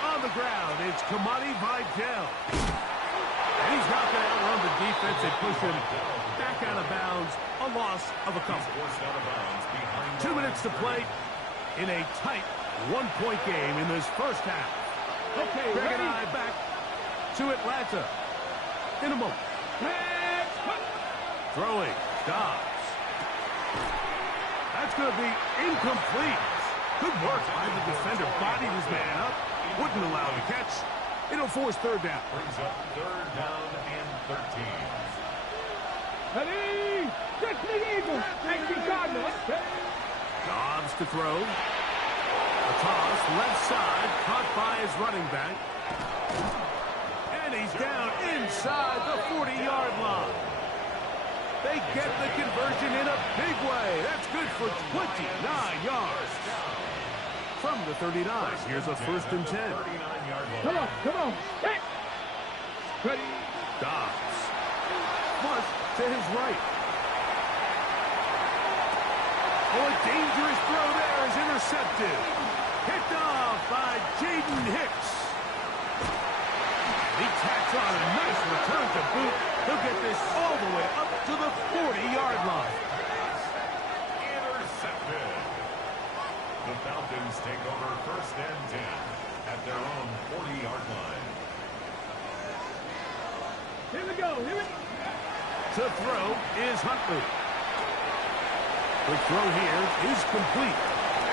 On the ground, it's Kamani Vidal. And he's not going to outrun the defense and push him back out of bounds. A loss of a couple. 2 minutes to play in a tight one-point game in this first half. Okay, Greg ready? and I back to Atlanta in a moment. Throwing, Dobbs. That's going to be incomplete. Good work by the defender. Bodied his man up. Wouldn't allow the catch. It'll force third down. Brings up third down and 13. Ready? Just the Eagles. Thank you, Cardinals. Dobbs to throw. A toss, left side, caught by his running back. And he's down inside the 40-yard line. They get the conversion in a big way. That's good for 29 yards. From the 39, here's a first and 10. Come on, come on. Hey. Ready? Dobbs. Flush to his right. Oh, a dangerous throw there is intercepted. Picked off by Jaden Hicks. He tacks on a nice return to boot. He'll get this all the way up to the 40-yard line. Intercepted. The Falcons take over first and 10 at their own 40-yard line. Here we go. Here we go. To throw is Huntley. The throw here is complete.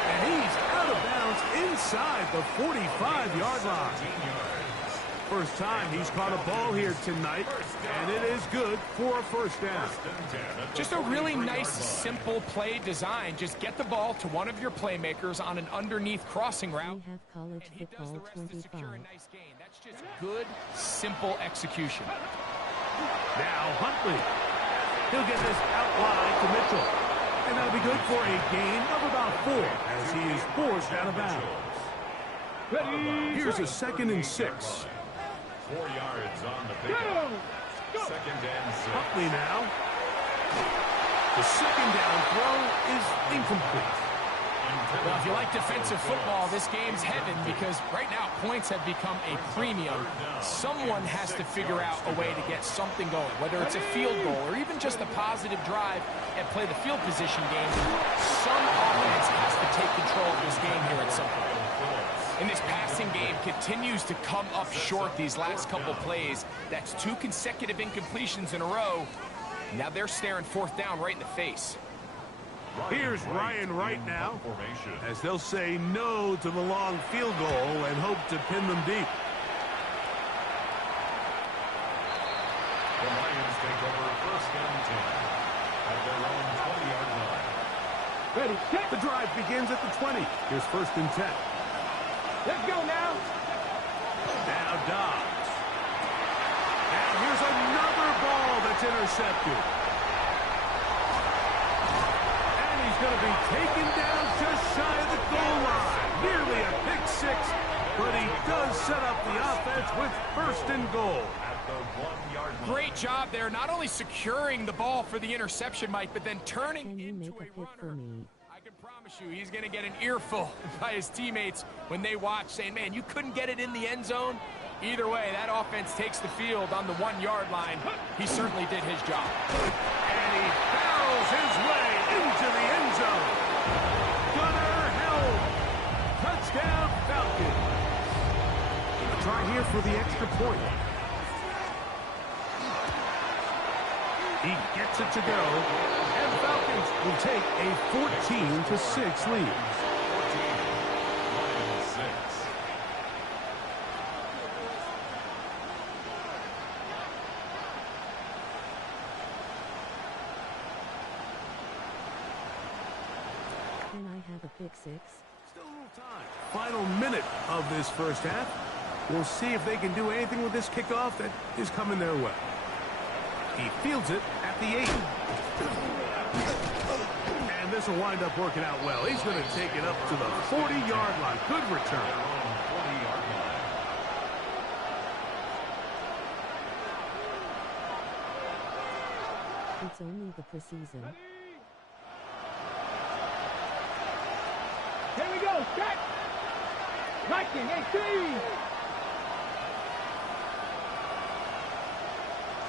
And he's out of bounds inside the 45-yard line. First time he's caught a ball here tonight, and it is good for a first down. Just a really nice, simple play design. Just get the ball to one of your playmakers on an underneath crossing route. We have college And he does the football rest to secure 25. a nice gain. That's just good, simple execution. Now Huntley. He'll get this out wide to Mitchell. And that'll be good for a gain of about 4 as he is forced out of bounds. Ready? Here's a second and 6. 4 yards on the Go. pickup. Go. Second and 6. Huntley now. The second down throw is incomplete. Well, if you like defensive football, this game's heaven because right now points have become a premium. Someone has to figure out a way to get something going, whether it's a field goal or even just a positive drive and play the field position game. Some offense has to take control of this game here at some point. And this passing game continues to come up short these last couple plays. That's 2 consecutive incompletions in a row. Now they're staring fourth down right in the face. Here's Ryan Wright now, as they'll say no to the long field goal and hope to pin them deep. The Lions take over first and 10 at their own 20-yard line. Ready, set. The drive begins at the 20. Here's first and 10. Let's go now. Now Dobbs. And here's another ball that's intercepted. And he's going to be taken down just shy of the goal line. Nearly a pick six, but he does set up the offense with first and goal. At the 1-yard line. Great job there, not only securing the ball for the interception, Mike, but then turning Can you into make a a pick for runner. me? I can promise you he's going to get an earful by his teammates when they watch, saying, man, you couldn't get it in the end zone. Either way, that offense takes the field on the 1-yard line. He certainly did his job. And he barrels his way into the end zone. Gunnar Helm. Touchdown, Falcons. A try here for the extra point. He gets it to go. And Falcons will take a 14-6 lead. 14, Lions 6. Can I have a pick six? Still a little time. Final minute of this first half. We'll see if they can do anything with this kickoff that is coming their way. He fields it at the 8. And this will wind up working out well. He's going to take it up to the 40-yard line. Good return. 40-yard line. It's only the preseason. Here we go. Set. 1918.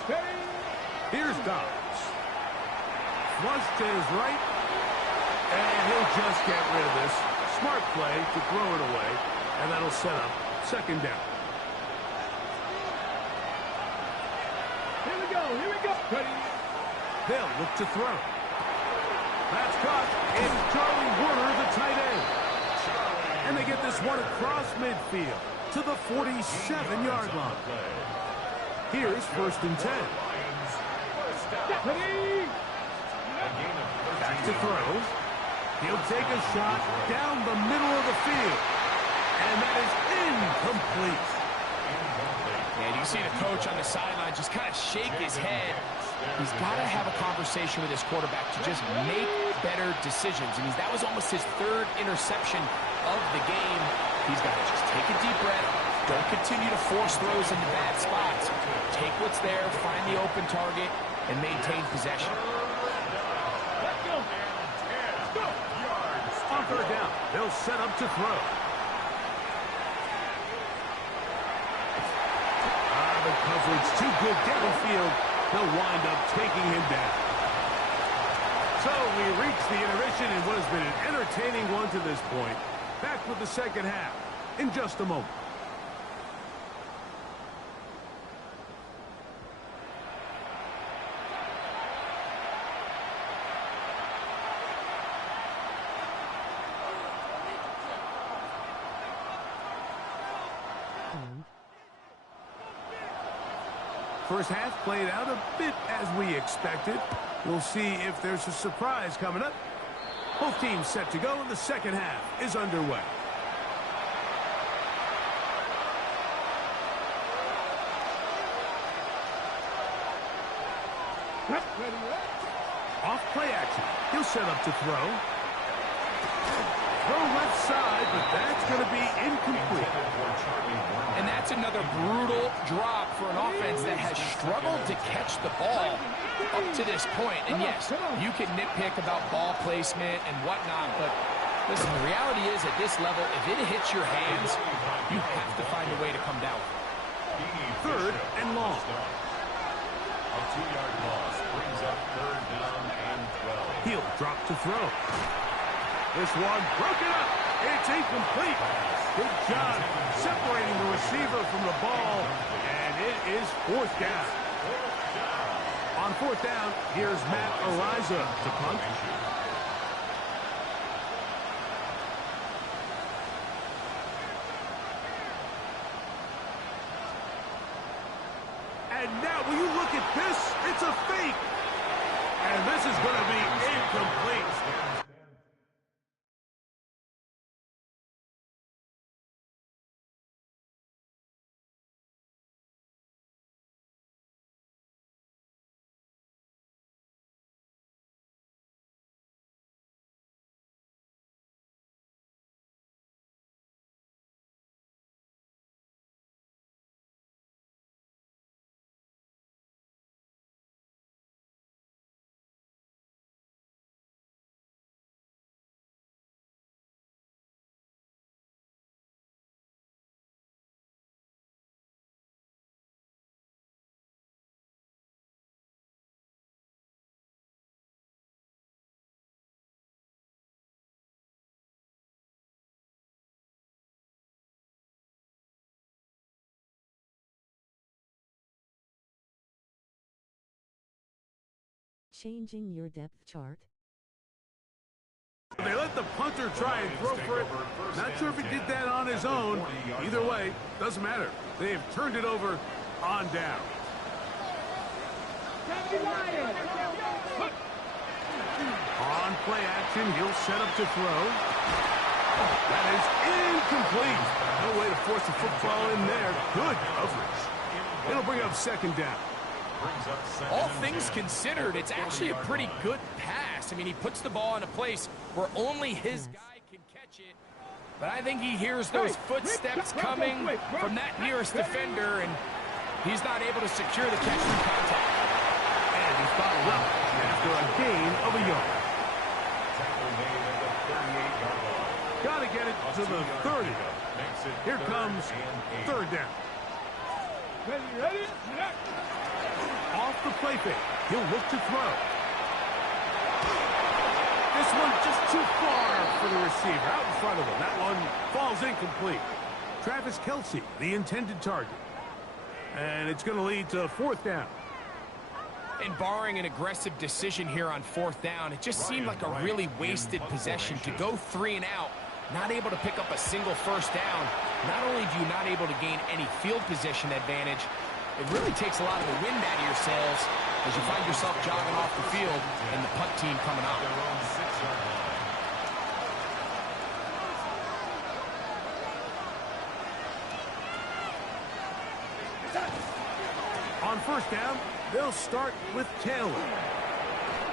Steady. Here's Dobbs. Flush to his right. And he'll just get rid of this. Smart play to throw it away. And that'll set up second down. Here we go. Here we go. Ready. They'll look to throw. That's caught. It's Charlie Warner, the tight end. And they get this one across midfield to the 47-yard line. Here's first and 10. Ready. Back to throw. He'll take a shot down the middle of the field. And that is incomplete. And you can see the coach on the sideline just kind of shake his head. He's got to have a conversation with his quarterback to just make better decisions. I mean, that was almost his third interception of the game. He's got to just take a deep breath. Don't continue to force throws into bad spots. Take what's there, find the open target, and maintain possession. Let's go. On third down, they'll set up to throw. The coverage too good downfield. They'll wind up taking him down. So we reach the intermission in what has been an entertaining one to this point. Back with the second half in just a moment. First half played out a bit as we expected. We'll see if there's a surprise coming up. Both teams set to go, and the second half is underway. Off play action. He'll set up to throw. Throw left side, but that's going to be incomplete. And that's another brutal drop for an offense that has struggled to catch the ball up to this point. And yes, you can nitpick about ball placement and whatnot, but listen, the reality is at this level, if it hits your hands, you have to find a way to come down. Third and long. A 2-yard loss brings up third down and 12. He'll drop to throw. This one broken up. It's incomplete. Good job separating the receiver from the ball. And it is fourth down. On fourth down, here's Matt Ariza to punt. And now, will you look at this Changing your depth chart? They let the punter try and throw for it. Not sure if he did that on his own. Either way, doesn't matter. They've turned it over on down. On play action, he'll set up to throw. That is incomplete. No way to force the football in there. Good coverage. It'll bring up second down. All things considered, it's actually a pretty good pass. I mean, he puts the ball in a place where only his guy can catch it. But I think he hears those footsteps coming from that nearest defender, and he's not able to secure the catch through contact. And he's followed up after a gain of a yard. Got to get it to the 30. Here comes third down. Ready? Off the play fake. He'll look to throw. This one just too far for the receiver. Out in front of him. That one falls incomplete. Travis Kelce, the intended target. And it's going to lead to fourth down. And barring an aggressive decision here on fourth down, it just seemed like a really wasted possession to go 3 and out, not able to pick up a single first down. Not only do you not able to gain any field position advantage, it really takes a lot of the wind out of your sails as you find yourself jogging off the field and the punt team coming up. On first down, they'll start with Taylor.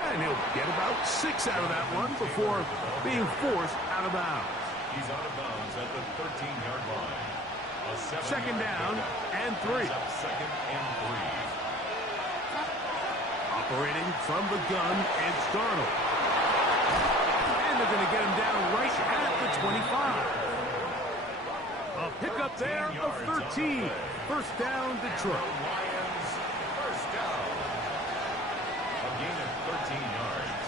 And he'll get about 6 out of that one before being forced out of bounds. He's out of bounds at the 13-yard line. Second down and 3. Second and 3. Operating from the gun, it's Darnold. And they're going to get him down right at the 25. A pickup there of 13. First down, Detroit. Lions, first down. A gain of 13 yards.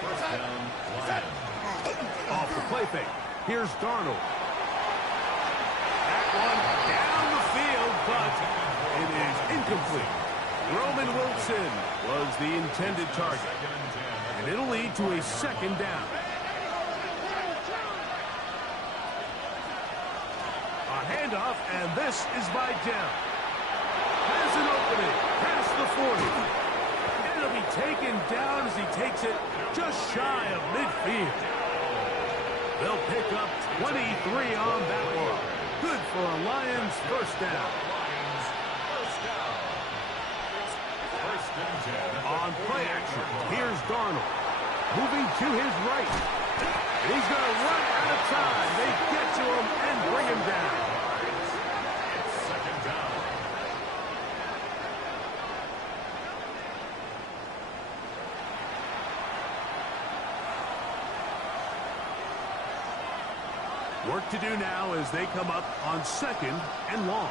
First down, Lions. Off the play fake. Here's Darnold. That one down the field, but it is incomplete. Roman Wilson was the intended target. And it'll lead to a second down. A handoff, and this is by Dell. Has an opening past the 40. It'll be taken down as he takes it just shy of midfield. They'll pick up 23 on that one. Good for a Lions first down. On play action, here's Darnold. Moving to his right. He's going to run out of time. They get to him and bring him down. Second down. Work to do now as they come up on second and long.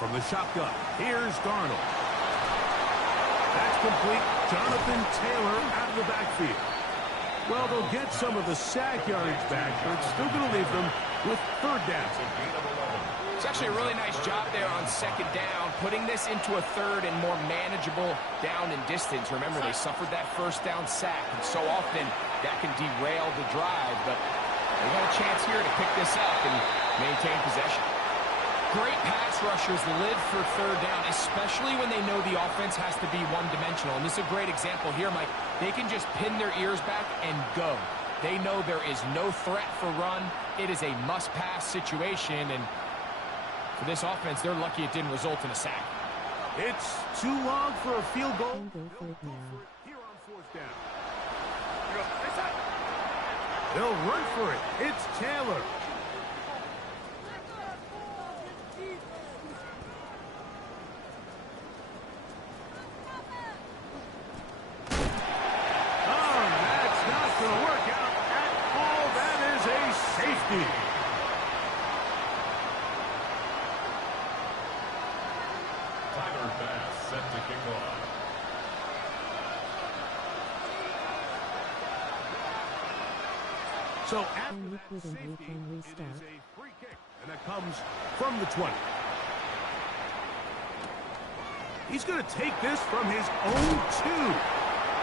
From the shotgun, here's Darnold. That's complete. Jonathan Taylor out of the backfield. Well, they'll get some of the sack yardage back, but it's still going to leave them with third down. It's actually a really nice job there on second down, putting this into a third and more manageable down and distance. Remember, they suffered that first down sack, and so often that can derail the drive, but they got a chance here to pick this up and maintain possession. Great pass rushers live for third down, especially when they know the offense has to be one-dimensional. And this is a great example here, Mike. They can just pin their ears back and go. They know there is no threat for run. It is a must-pass situation, and for this offense, they're lucky it didn't result in a sack. It's too long for a field goal. Go for it now. Here on fourth down. They'll run for it. It's Taylor. Tyler Bass set to kick off. So And equivalently can it is restart. a free kick, and that comes from the 20. He's going to take this from his own 2.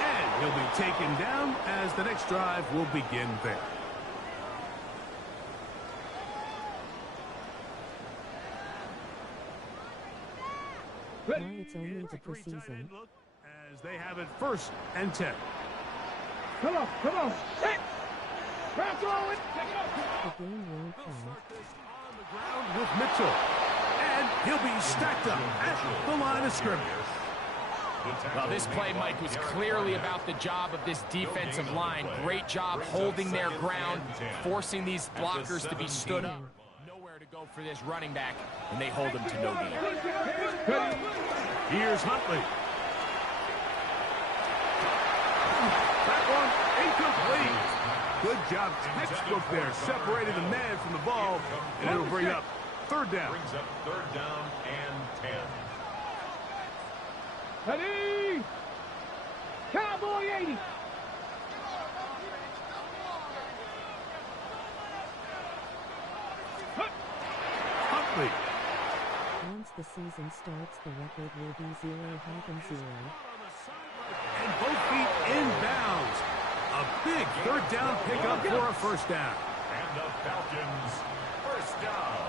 And he'll be taken down as the next drive will begin there. Why it's only the preseason. As they have it 1st and 10. Come on, come on. Hit. Ground throw it. Take it up. The game won't count. On the ground with Mitchell. And he'll be stacked up at the line of scrimmage. Well, this play, Mike, was clearly about the job of this defensive line. Great job holding their ground, forcing these blockers to be stood up. Nowhere to go for this running back, and they hold him to no gain. Here's Huntley. That one incomplete. Good job, textbook there, separating the man from the ball, and it'll bring up 3rd down. Brings up 3rd down and 10. Ready. Cowboy 80. Huntley. Once the season starts, the record will be 0-0. And both feet inbounds. A big 3rd down pickup for a 1st down. And the Falcons, 1st down.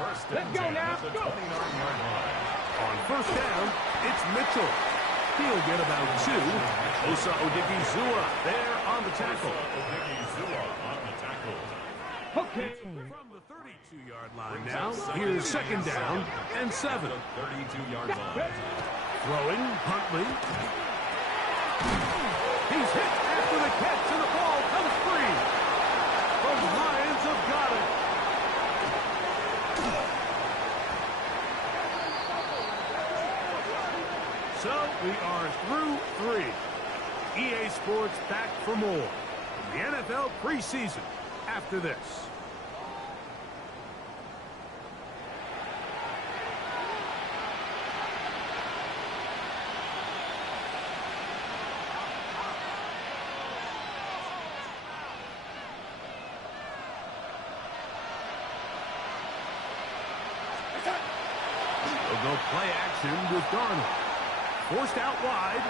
1st and 10 at the 29-yard line. On 1st down, it's Mitchell. He'll get about 2. Osa Odigizua there on the tackle. Odigizua on the tackle. Okay. From the 32-yard line now, here's 2nd down and 7. 32-yard line. Throwing, Huntley. He's hit after the catch, and the ball comes free. The Lions have got it. So we are through 3. EA Sports back for more. The NFL preseason after this. They'll go play action with Darnold. Forced out wide.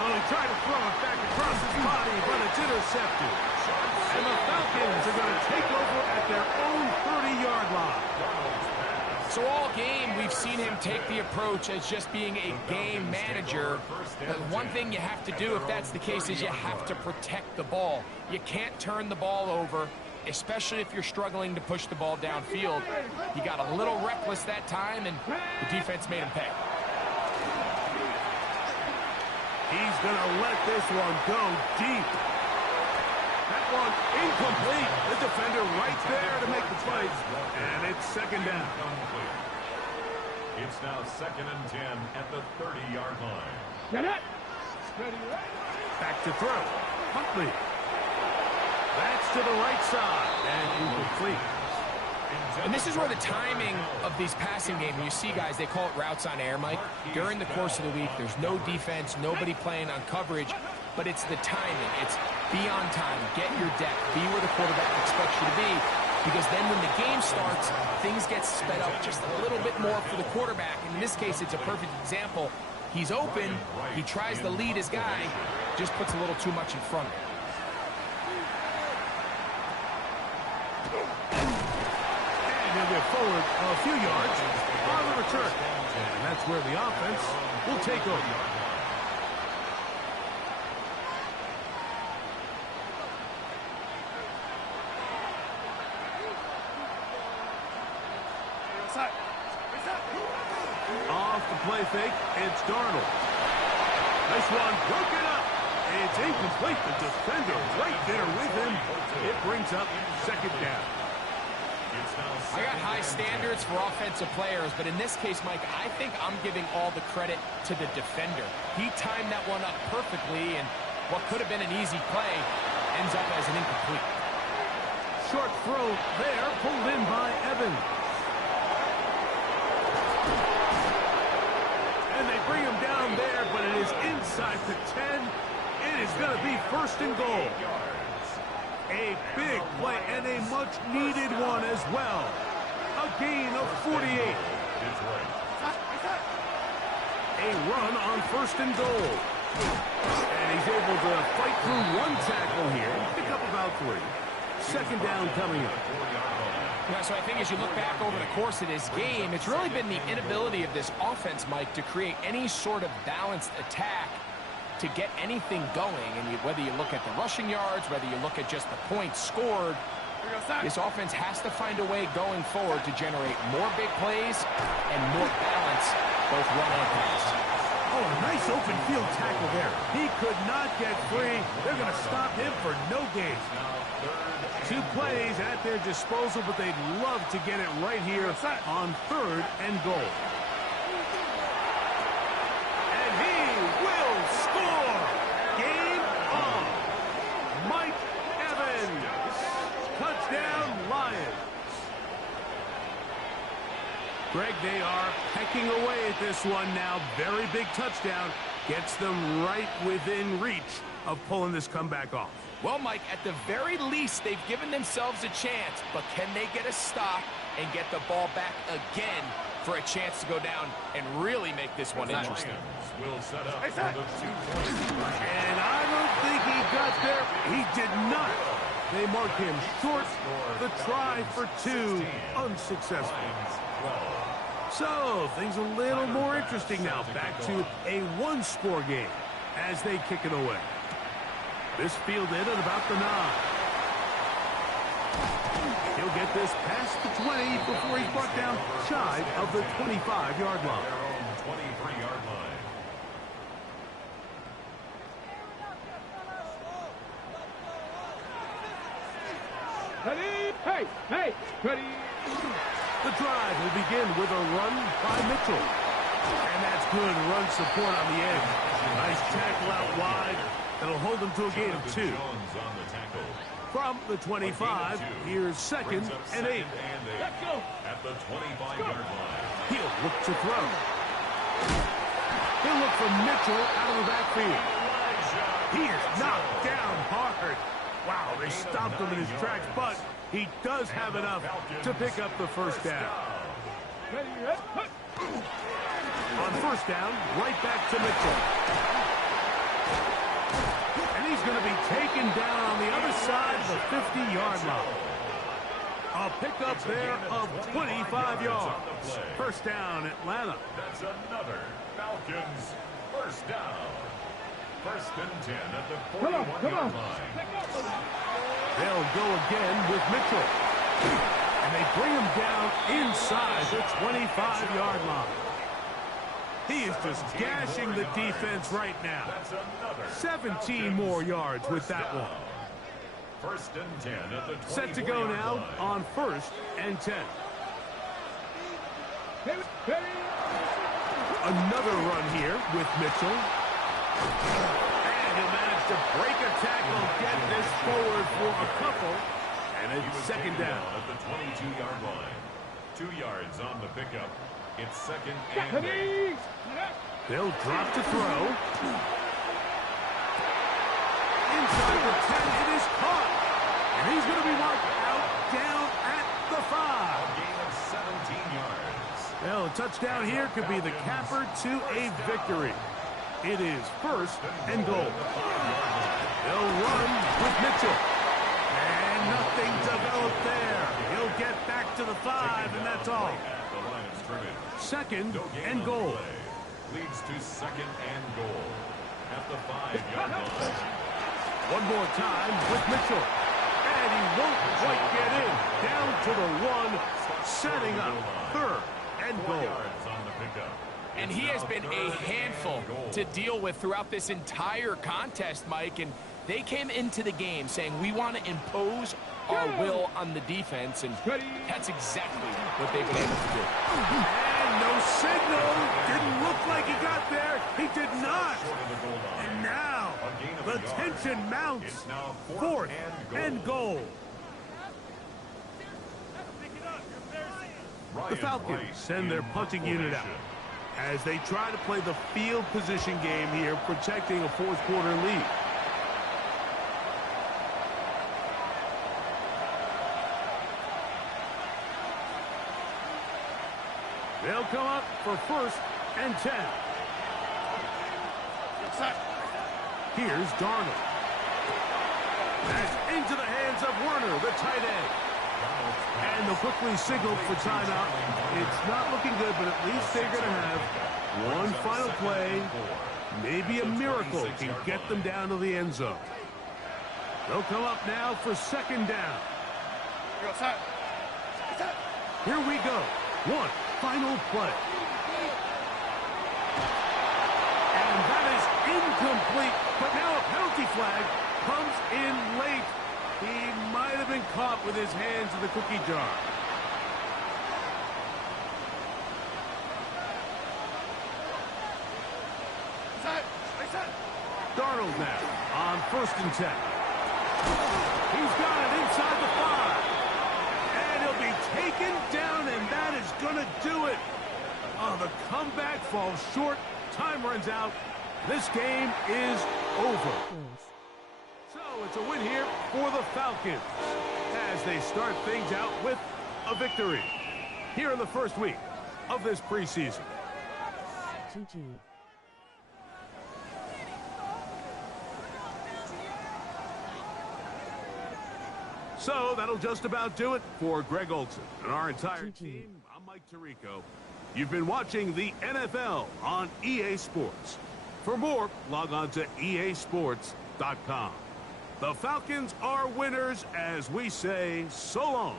Oh, he tried to throw it back across his body, but it's intercepted. And the Falcons are going to take over at their own 30-yard line. So all game, we've seen him take the approach as just being a game manager. But one thing you have to do, if that's the case, is you have to protect the ball. You can't turn the ball over, especially if you're struggling to push the ball downfield. He got a little reckless that time, and the defense made him pay. He's going to let this one go deep. That one incomplete. The defender right there to make the play. And it's 2nd down. It's now 2nd and 10 at the 30-yard line. Get it. Ready. Back to throw. Huntley. That's to the right side. And incomplete. And this is where the timing of these passing games, you see guys, they call it routes on air, Mike. During the course of the week, there's no defense, nobody playing on coverage, but it's the timing. It's be on time, get your depth, be where the quarterback expects you to be, because then when the game starts, things get sped up just a little bit more for the quarterback. And in this case, it's a perfect example. He's open, he tries to lead his guy, just puts a little too much in front of him. He'll get forward a few yards on the return. And that's where the offense will take over. Off the play fake, it's Darnold. Nice one, broken up. It's incomplete. The defender right there with him. It brings up 2nd down. I got high standards for offensive players, but in this case, Mike, I think I'm giving all the credit to the defender. He timed that one up perfectly, and what could have been an easy play ends up as an incomplete. Short throw there, pulled in by Evans. And they bring him down there, but it is inside the 10. It is going to be 1st and goal. A big play and a much-needed one as well. A gain of 48. a run on 1st and goal. And he's able to fight through one tackle here. Pick up about 3. 2nd down coming up. Yeah, so I think as you look back over the course of this game, it's really been the inability of this offense, Mike, to create any sort of balanced attack to get anything going. And whether you look at the rushing yards, whether you look at just the points scored, this offense has to find a way going forward to generate more big plays and more balance, both run and pass. Oh, a nice open field tackle there. He could not get free. They're going to stop him for no gain. 2 plays at their disposal, but they'd love to get it right here on 3rd and goal. And he will score! Game on! Mike Evans! Touchdown, Lions! Greg, they are pecking away at this one now. Very big touchdown. Gets them right within reach of pulling this comeback off. Well, Mike, at the very least, they've given themselves a chance, but can they get a stop and get the ball back again for a chance to go down and really make this one interesting? Will set up for the 2-point. And I don't think he got there. He did not. They mark him short. The try for 2, unsuccessful. So, things a little more interesting now. Back to a 1-score game as they kick it away. This fielded at about the 9. He'll get this past the 20 before he's brought down shy of the 25-yard line. Their own 23-yard line. Ready? Hey, hey, ready? The drive will begin with a run by Mitchell. And that's good run support on the edge. Nice tackle out wide. That'll hold him to a gain of 2. From the 25, here's 2nd and 8. Let's go. At the 25-yard line. He'll look to throw. He'll look for Mitchell out of the backfield. He is knocked down hard. Wow, they stopped him in his tracks, but he does have enough to pick up the 1st down. Ready, ready, put. On 1st down, right back to Mitchell. And he's going to be taken down on the other side of the 50-yard line. A pickup there of 25 yards. 1st down, Atlanta. That's another Falcons 1st down. 1st and 10 at the 41-yard line. They'll go again with Mitchell. And they bring him down inside the 25-yard line. He is just gashing the defense right now. 17 more yards with that one. 1st and 10 at the 24-yard Set to go now line. on 1st and 10. Another run here with Mitchell. And he'll manage to break a tackle, get this forward for a couple. And it's 2nd down. At the 22-yard line. 2 yards on the pickup. It's 2nd and 8. They'll drop to throw. Inside the 10, it is caught. And he's going to be marked out down at the 5. A gain of 17 yards. Well, a touchdown here could be the capper to a victory. It is 1st and goal. They'll run with Mitchell. And nothing developed there. He'll get back to the 5, and that's all. At the line of scrimmage. 2nd No gain and on the goal. play. Leads to 2nd and goal. At the 5-yard line. One more time with Mitchell. And he won't quite get in. Down to the 1, setting up 3rd and 4 goal. yards on the pickup. And he has been a handful to deal with throughout this entire contest, Mike. And they came into the game saying, we want to impose our will on the defense. And that's exactly what they've been able to do. And no signal. Didn't look like he got there. He did not. And now the tension mounts. 4th and goal. The Falcons send their punting unit out as they try to play the field position game here, protecting a 4th quarter lead. They'll come up for 1st and 10. Here's Darnold. That's into the hands of Werner, the tight end. And they'll quickly signal for timeout. It's not looking good, but at least they're going to have one final play. Maybe a miracle can get them down to the end zone. They'll come up now for second down. Here we go. One final play. And that is incomplete. But now a penalty flag comes in late. He might have been caught with his hands in the cookie jar. Darnold now on 1st and 10. He's got it inside the 5. And he'll be taken down, and that is going to do it. Oh, the comeback falls short. Time runs out. This game is over. So it's a win here for the Falcons as they start things out with a victory here in the first week of this preseason. GG. So that'll just about do it for Greg Olsen and our entire team. I'm Mike Tirico. You've been watching the NFL on EA Sports. For more, log on to easports.com. The Falcons are winners as we say so long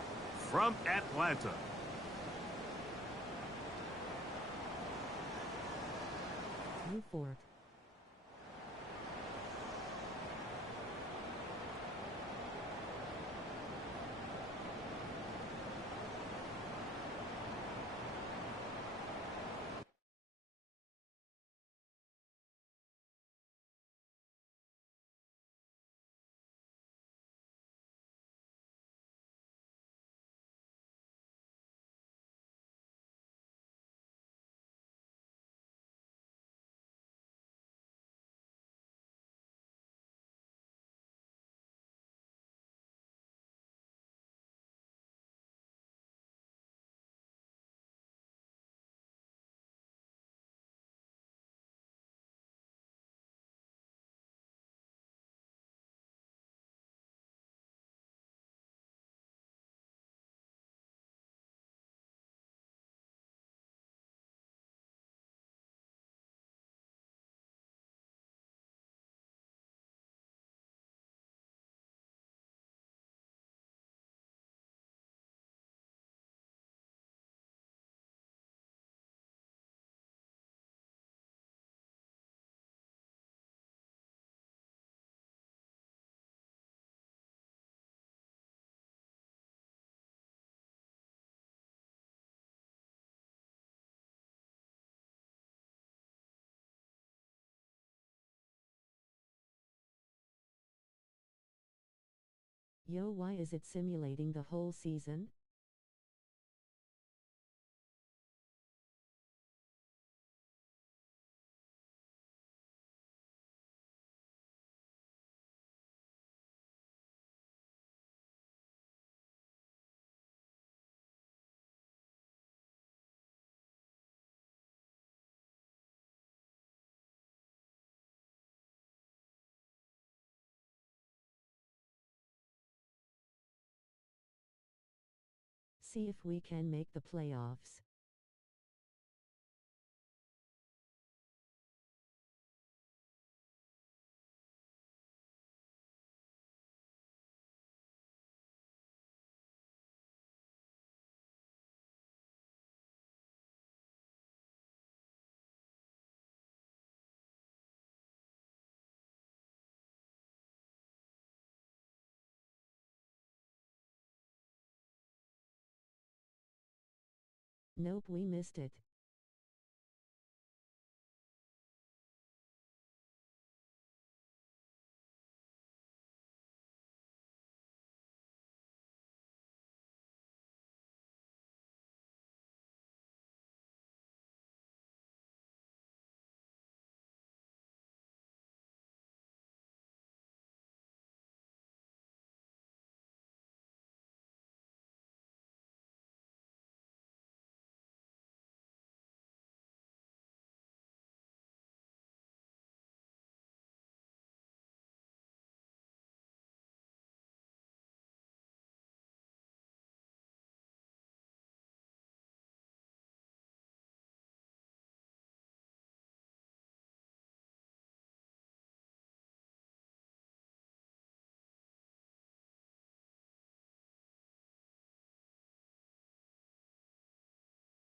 from Atlanta. Newport. Yo, why is it simulating the whole season? See if we can make the playoffs. Nope, we missed it.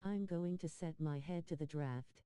I'm going to set my head to the draft.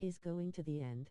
Is going to the end.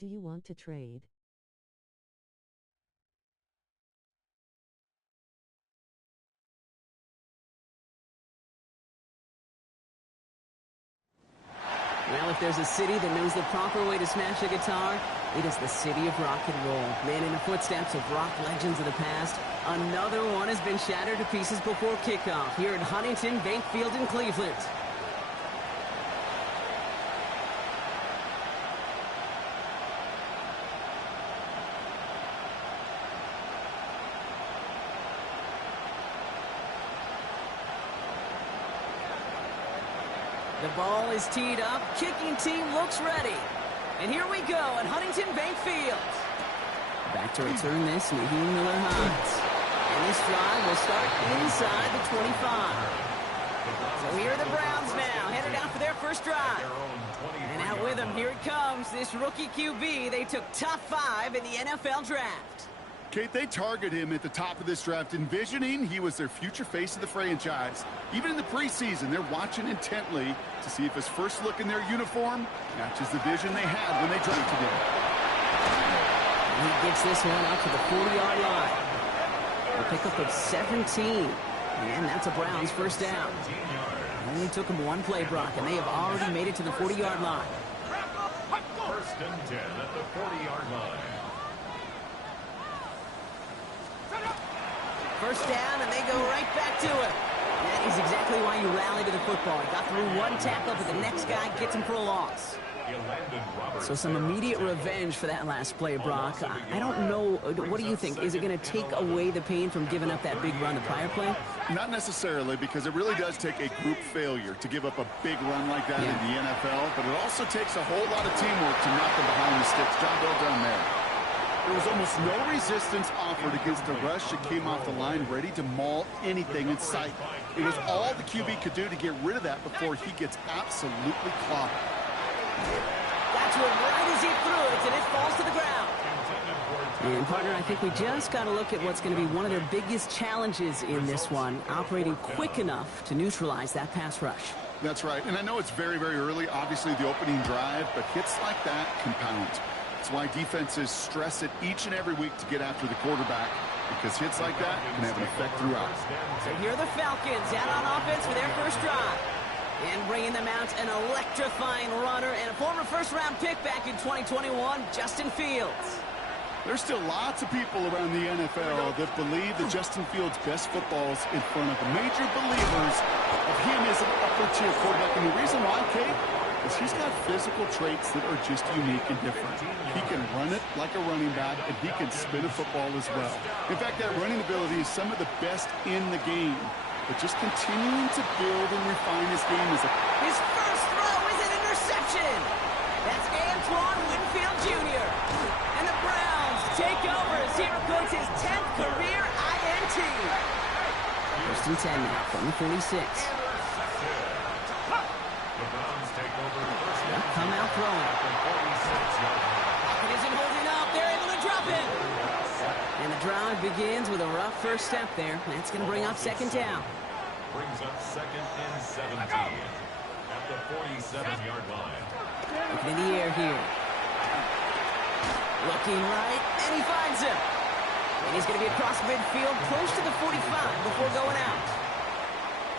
Do you want to trade? Well, if there's a city that knows the proper way to smash a guitar, it is the city of rock and roll. Man in the footsteps of rock legends of the past, another one has been shattered to pieces before kickoff here at Huntington Bank Field in Cleveland. The ball is teed up. Kicking team looks ready. And here we go at Huntington Bank Field. Back to return this, Naheem Miller-Hines. And this drive will start inside the 25. So here are the Browns now, headed out for their first drive. And out with them, here it comes, this rookie QB they took top 5 in the NFL draft. Kate, they target him at the top of this draft, envisioning he was their future face of the franchise. Even in the preseason, they're watching intently to see if his first look in their uniform matches the vision they had when they drafted him. He gets this one out to the 40-yard line. A pickup of 17. And that's a Browns first down. Only took him one play, Brock, and they have already made it to the 40-yard line. First and 10 at the 40-yard line. First down, and they go right back to it. That is exactly why you rally to the football. He got through one tackle, but the next guy gets him for a loss. So some immediate revenge for that last play, Brock. I don't know. What do you think? Is it going to take away the pain from giving up that big run the prior play? Not necessarily, because it really does take a group failure to give up a big run like that in the NFL, but it also takes a whole lot of teamwork to knock them behind the sticks. Job well done there. There was almost no resistance offered against a rush that came off the line ready to maul anything in sight. It was all the QB could do to get rid of that before he gets absolutely clobbered. Got to it right as he threw it, and it falls to the ground. And, partner, I think we just got to look at what's going to be one of their biggest challenges in this one, operating quick enough to neutralize that pass rush. That's right, and I know it's very, very early, obviously the opening drive, but hits like that compound. That's why defenses stress it each and every week to get after the quarterback, because hits like that can have an effect throughout. So here are the Falcons out on offense for their first drive. And bringing them out, an electrifying runner and a former first-round pick back in 2021, Justin Fields. There's still lots of people around the NFL that believe that Justin Fields' best football is in front of the major believers of him as an upper-tier quarterback. And the reason why, Kate, is he's got physical traits that are just unique and different. He can run it like a running back, and he can spin a football as well. In fact, that running ability is some of the best in the game. But just continuing to build and refine his game is His first throw is an interception. That's Antoine Winfield Jr. And the Browns take over as he records his 10th career INT. First and 10 now from the 46. Come out throwing. It isn't holding up. They're able to drop it. And the drive begins with a rough first step there. That's going to bring up second down. Brings up second and 17 at the 47-yard line. Looking in the air here. Looking right, and he finds him. And he's going to be across midfield, close to the 45 before going out.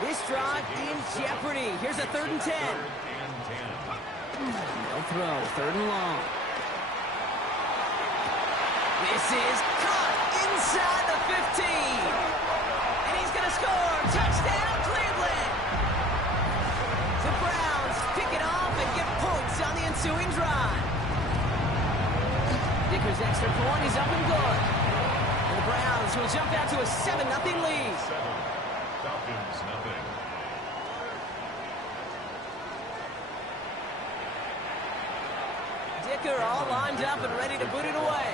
This drive in jeopardy. Here's a 3rd and 10. No throw, 3rd and long. This is caught inside the 15. And he's going to score. Touchdown, Cleveland. The Browns pick it off and get points on the ensuing drive. Dicker's extra point is up and good. And the Browns will jump out to a 7-0 lead. 7, Falcons nothing. Dicker all lined up and ready to boot it away.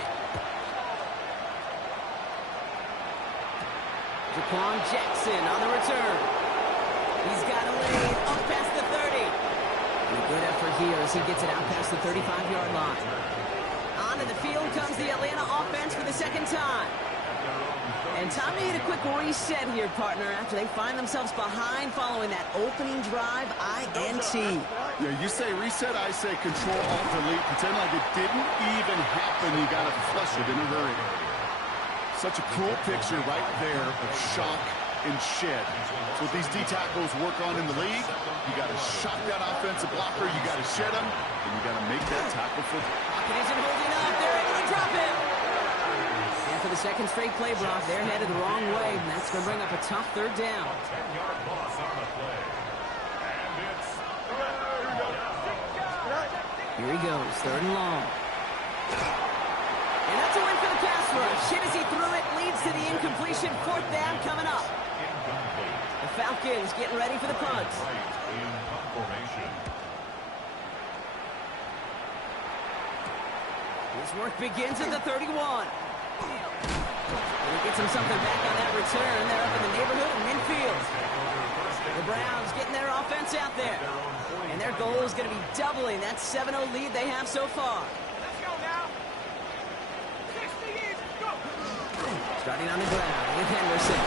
Jaquan Jackson on the return. He's got a lead up past the 30. And a good effort here as he gets it out past the 35-yard line. Onto the field comes the Atlanta offense for the second time. And time to hit a quick reset here, partner, after they find themselves behind following that opening drive INT. Yeah, you say reset, I say Control-Alt-Delete. Pretend like it didn't even happen. You got to flush it in a hurry. Such a cool picture right there of shock and shed. That's what these D-tackles work on in the league. You got to shock that offensive blocker. You got to shed him, and you got to make that tackle for. Pocket isn't holding up. They're able to drop him. And for the second straight play, Brock, they're headed the wrong way, and that's going to bring up a tough third down. 10-yard loss on the play. And it's Here he goes, third and long. And that's a win for the pass rush. Hit as he threw it, leads to the incompletion. Fourth down coming up. The Falcons getting ready for the punt. His work begins at the 31. And he gets him something back on that return. They're up in the neighborhood of midfield. The Browns getting their offense out there. And their goal is going to be doubling that 7-0 lead they have so far. Let's go now. 60 years, go. Starting on the ground with Henderson.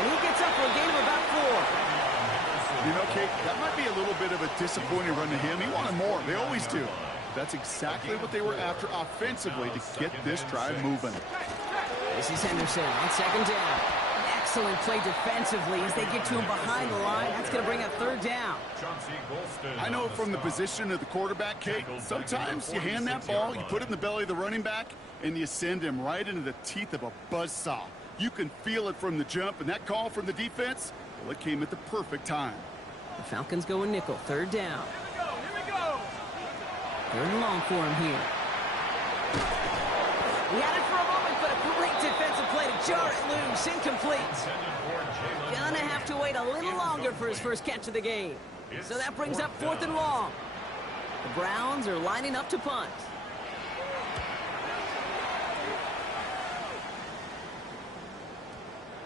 And he gets up for a gain of about 4. You know, Kate, that might be a little bit of a disappointing run to him. He wanted more. They always do. That's exactly what they were after offensively to get this drive moving. This is Henderson on second down. An excellent play defensively as they get to him behind the line. That's going to bring up third down. I know from the position of the quarterback, Kate, sometimes you hand that ball, you put it in the belly of the running back, and you send him right into the teeth of a buzzsaw. You can feel it from the jump, and that call from the defense, well, it came at the perfect time. The Falcons go in nickel, third down. Here we go. Third and long for him here. He had it for a moment, but a great defensive play to jar it loose. Incomplete. Gonna have to wait a little longer for his first catch of the game. So that brings up fourth and long. The Browns are lining up to punt.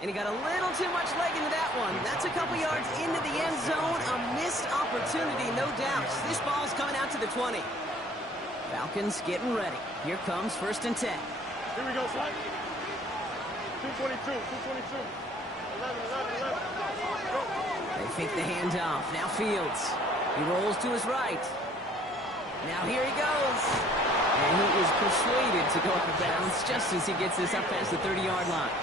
And he got a little too much leg into that one. That's a couple yards into the end zone. A missed opportunity, no doubt. This ball's coming out to the 20. Falcons getting ready. Here comes first and 10. Here we go, son. 222, 222. 11. Go. They fake the handoff. Now Fields. He rolls to his right. Now here he goes. And he is persuaded to go up of bounds just as he gets this up past the 30-yard line.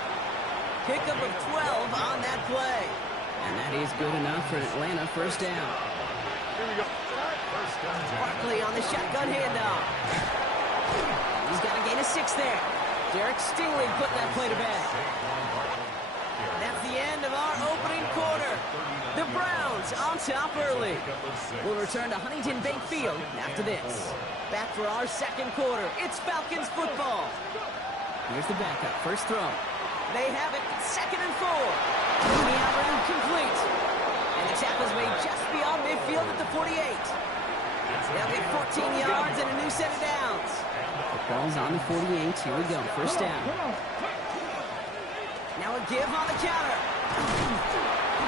Pickup of 12 on that play. And that is good enough for Atlanta first down. Here we go. Barkley on the shotgun handoff. He's got a gain of 6 there. Derek Stingley putting that play to bed. That's the end of our opening quarter. The Browns on top early. We'll return to Huntington Bank Field after this. Back for our second quarter. It's Falcons football. Here's the backup. First throw. They have it. Second and 4. Moving out route complete. And the tackle's made just beyond midfield at the 48. They'll get 14 yards and a new set of downs. The ball's on the 48. Here we go. First down. Now a give on the counter.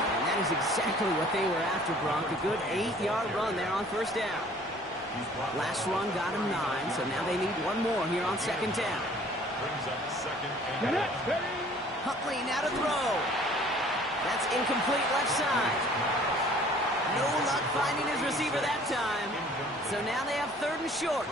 And that is exactly what they were after, Brock. A good 8-yard run there on first down. Last run got him 9, so now they need one more here on second down. Huntley now to throw. That's incomplete left side. No luck finding his receiver that time. So now they have third and short.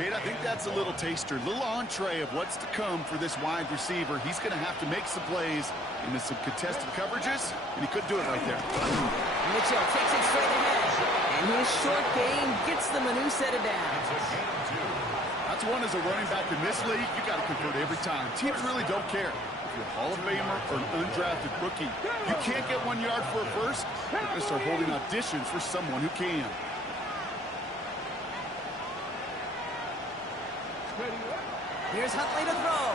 Kate, I think that's a little taster, little entree of what's to come for this wide receiver. He's going to have to make some plays into some contested coverages, and he could do it right there. Mitchell takes it straight ahead. And his short game gets them a new set of downs. That's one as a running back in this league, you got to convert every time. Teams really don't care. If you're a Hall of Famer or an undrafted rookie, you can't get 1 yard for a first. You're going to start holding auditions for someone who can. Here's Huntley to throw.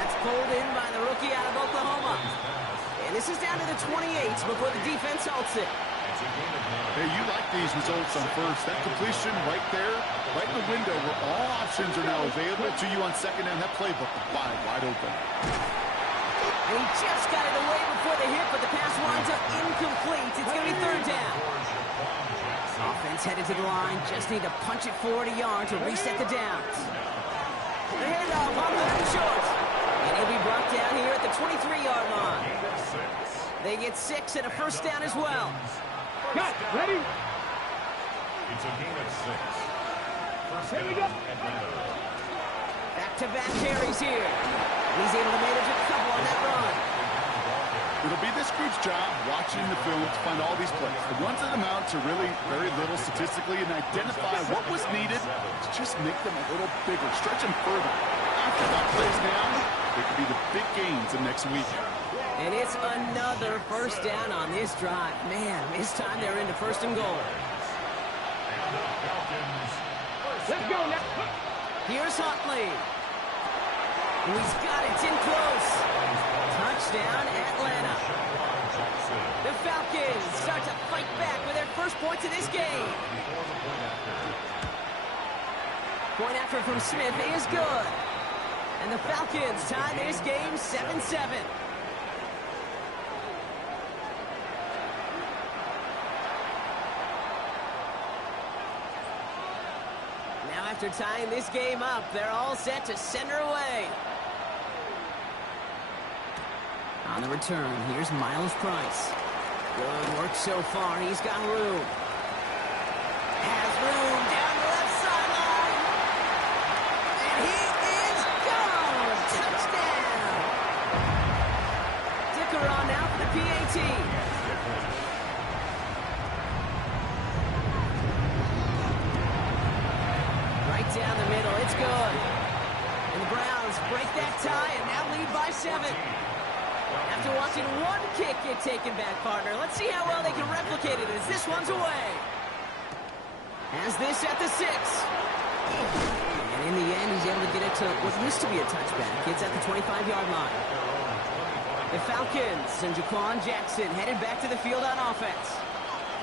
That's pulled in by the rookie out of Oklahoma. And this is down to the 28 before the defense halts it. Hey, you like these results on first. That completion right there, right in the window where all options are now available to you on second down. That playbook wide open. And he just got it away before the hit, but the pass winds up incomplete. It's going to be third down. Offense headed to the line. Just need to punch it forward a yard to reset the downs. The handoff on third and short. And he'll be They get 6 and a first down as well. Got it. Ready? It's a gain of 6. First Here we down, go. Atlanta. Back-to-back carries here. He's able to manage a couple on that run. It'll be this group's job watching the film to find all these plays. The ones that amount to really very little statistically and identify what was needed to just make them a little bigger, stretch them further. After that plays down, they could be the big gains of next week. And it's another first down on this drive. Man, this time they're into first and goal. Let's go now. Here's Huntley. He's got it. It's in close. Touchdown, Atlanta. The Falcons start to fight back with their first points of this game. Point after from Smith is good. And the Falcons tie this game 7-7. Now after tying this game up, they're all set to send her away. On the return, here's Miles Price. Good work so far. He's got room. Has room down the left sideline. And he is gone. Touchdown. Dicker on now for the PAT. Right down the middle. It's good. And the Browns break that tie and now lead by 7. After watching one kick get taken back, partner, let's see how well they can replicate it as this one's away. Has this at the 6. And in the end, he's able to get it to what used to be a touchback. It's at the 25-yard line. The Falcons and Jaquan Jackson headed back to the field on offense.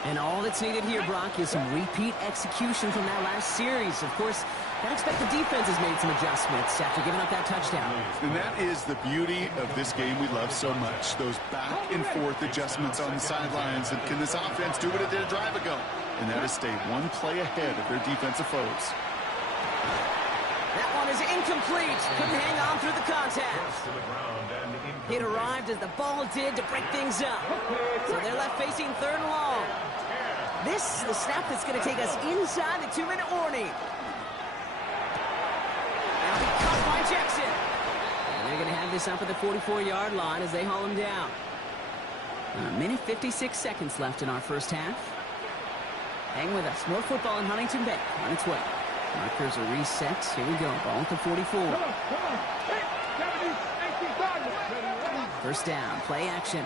And all that's needed here, Brock, is some repeat execution from that last series. Of course, I expect the defense has made some adjustments after giving up that touchdown. And that is the beauty of this game we love so much. Those back and forth adjustments on the sidelines. And can this offense do what it did a drive ago? And that is stay one play ahead of their defensive foes. That one is incomplete. Couldn't hang on through the contact. It arrived as the ball did to break things up. So they're left facing 3rd and long. This is the snap that's going to take us inside the 2-minute warning. Now he caught by Jackson. And they're going to have this up at the 44-yard line as they haul him down. A minute 56 seconds left in our first half. Hang with us. More football in Huntington Bay on its way. Markers are reset. Here we go. Ball at the 44. Come on. Hey, 70, 18 targets. First down. Play action.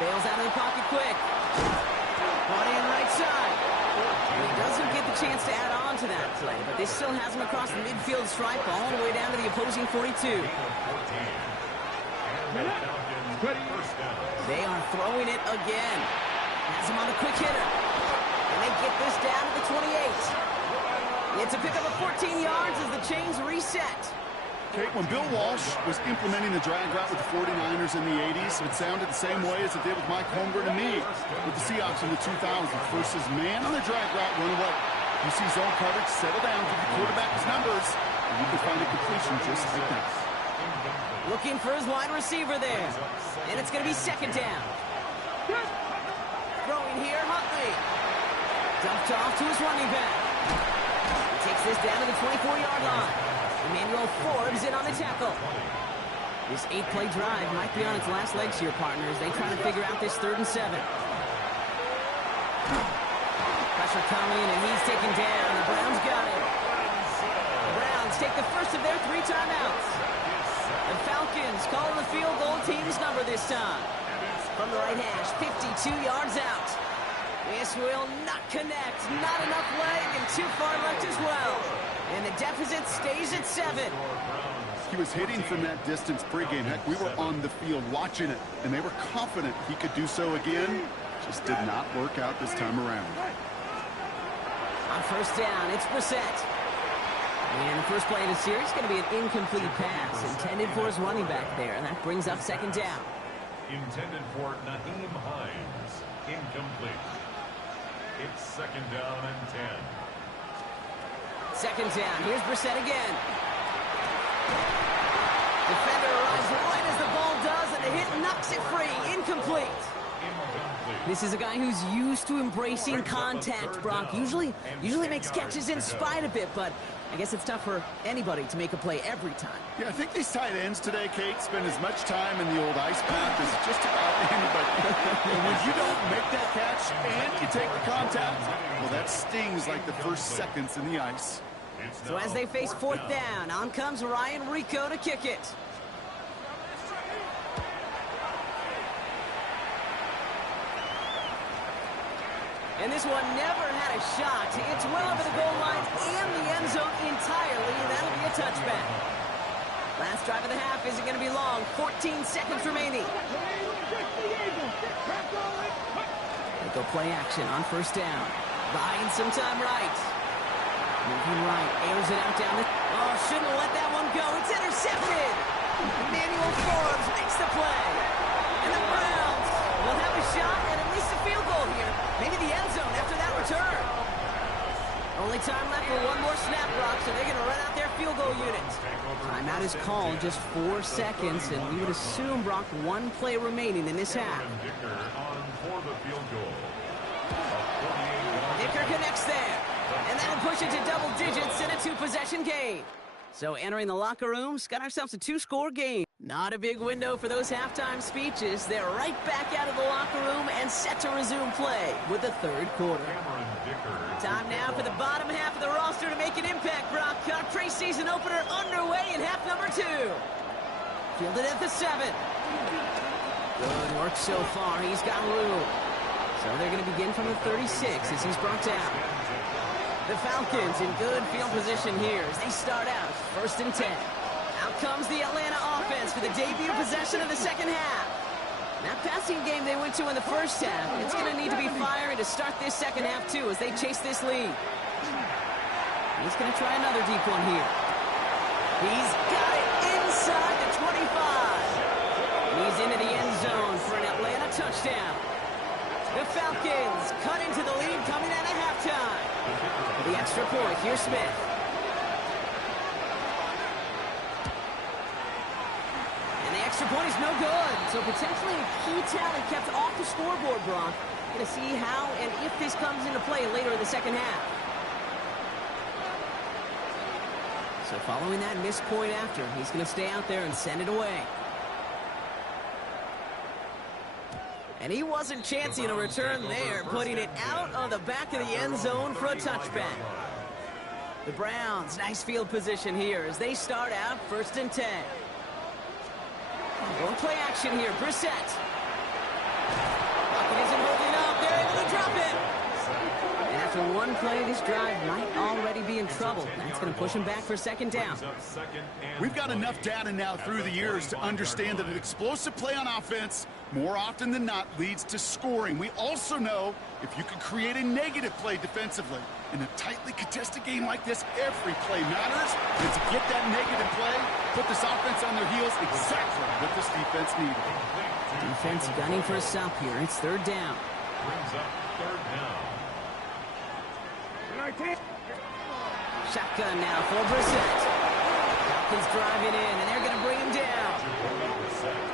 Bails out of the pocket quick. Brought in right side. And he doesn't get the chance to add on to that play, but this still has him across the midfield stripe all the way down to the opposing 42. They are throwing it again. Has him on a quick hitter. And they get this down to the 28. It's a pickup of 14 yards as the chains reset. Okay, when Bill Walsh was implementing the drag route with the 49ers in the 80s, it sounded the same way as it did with Mike Holmgren and me with the Seahawks in the 2000s. Versus man on the drag route, run away. You see zone coverage, settle down, give the quarterback his numbers, and you can find a completion just like that. Looking for his wide receiver there. And it's going to be 2nd down. Throwing here, Huntley. Dumped off to his running back. He takes this down to the 24-yard line. Emmanuel Forbes in on the tackle. This 8-play drive might be on its last legs here, partners. They try to figure out this 3rd and 7. Pressure coming, and he's taken down. The Browns got it. The Browns take the first of their 3 timeouts. The Falcons calling the field goal team's number this time. From the right hash, 52 yards out. This will not connect. Not enough leg and too far left as well. And the deficit stays at 7. He was hitting from that distance pregame. Heck, we were on the field watching it, and they were confident he could do so again. Just did not work out this time around. On first down, it's Brissett. And the first play of the series is going to be an incomplete pass intended for his running back there. And that brings up 2nd down. Intended for Nyheim Hines. Incomplete. It's 2nd down and 10. 2nd down. Here's Brissett again. Defender arrives right as the ball does, and the hit knocks it free. Incomplete. This is a guy who's used to embracing contact, Brock. Usually makes catches in spite of it, but I guess it's tough for anybody to make a play every time. Yeah, I think these tight ends today, Kate, spend as much time in the old ice path as just about anybody. And when you don't make that catch and you take the contact, well, that stings like the first seconds in the ice. So as they face fourth down, on comes Ryan Rico to kick it. And this one never had a shot. It's well over the goal line and the end zone entirely. That'll be a touchback. Last drive of the half isn't going to be long. 14 seconds remaining. They go play action on first down. Buying some time right. Moving right. Airs it out down the... Oh, shouldn't have let that one go. It's intercepted. Emmanuel Forbes makes the play. And the Browns will have a shot at least a field goal here. Maybe the end zone after that return. Only time left for one more snap, Brock, so they're going to run out their field goal unit. Timeout is called, just 4 seconds, and we would assume, Brock, one play remaining in this half. Dicker connects there, and that'll push it to double digits in a 2-possession game. So entering the locker rooms, got ourselves a 2-score game. Not a big window for those halftime speeches. They're right back out of the locker room and set to resume play with the third quarter. Time now for the bottom half of the roster to make an impact, Brock. Our preseason opener underway in half number 2. Fielded at the 7. Good work so far. He's got room. So they're going to begin from the 36 as he's brought down. The Falcons in good field position here as they start out first and 10. Out comes the Atlanta offense for the debut possession of the second half. That passing game they went to in the first half, it's going to need to be fiery to start this second half too as they chase this lead. He's going to try another deep one here. He's got it inside the 25. And he's into the end zone for an Atlanta touchdown. The Falcons cut into the lead coming out of halftime. The extra point, here's Smith. And the extra point is no good. So potentially a key talent kept off the scoreboard, Brock. Going to see how and if this comes into play later in the second half. So following that missed point after, he's going to stay out there and send it away. And he wasn't chancing a return there, putting it out on the back of the end zone for a touchback. The Browns, nice field position here as they start out first and 10. One play action here, Brissett. Bucket isn't holding up, they're able to drop it. And after one play, this drive might already be in trouble. That's going to push him back for second down. We've got enough data now through the years to understand that an explosive play on offense more often than not leads to scoring. We also know if you can create a negative play defensively. In a tightly contested game like this, every play matters. And to get that negative play, put this offense on their heels, exactly what this defense needed. Defense gunning for a stop here. It's third down. Brings up third down. Shotgun now for Brissett. Falcons driving in, and they're going to bring him down.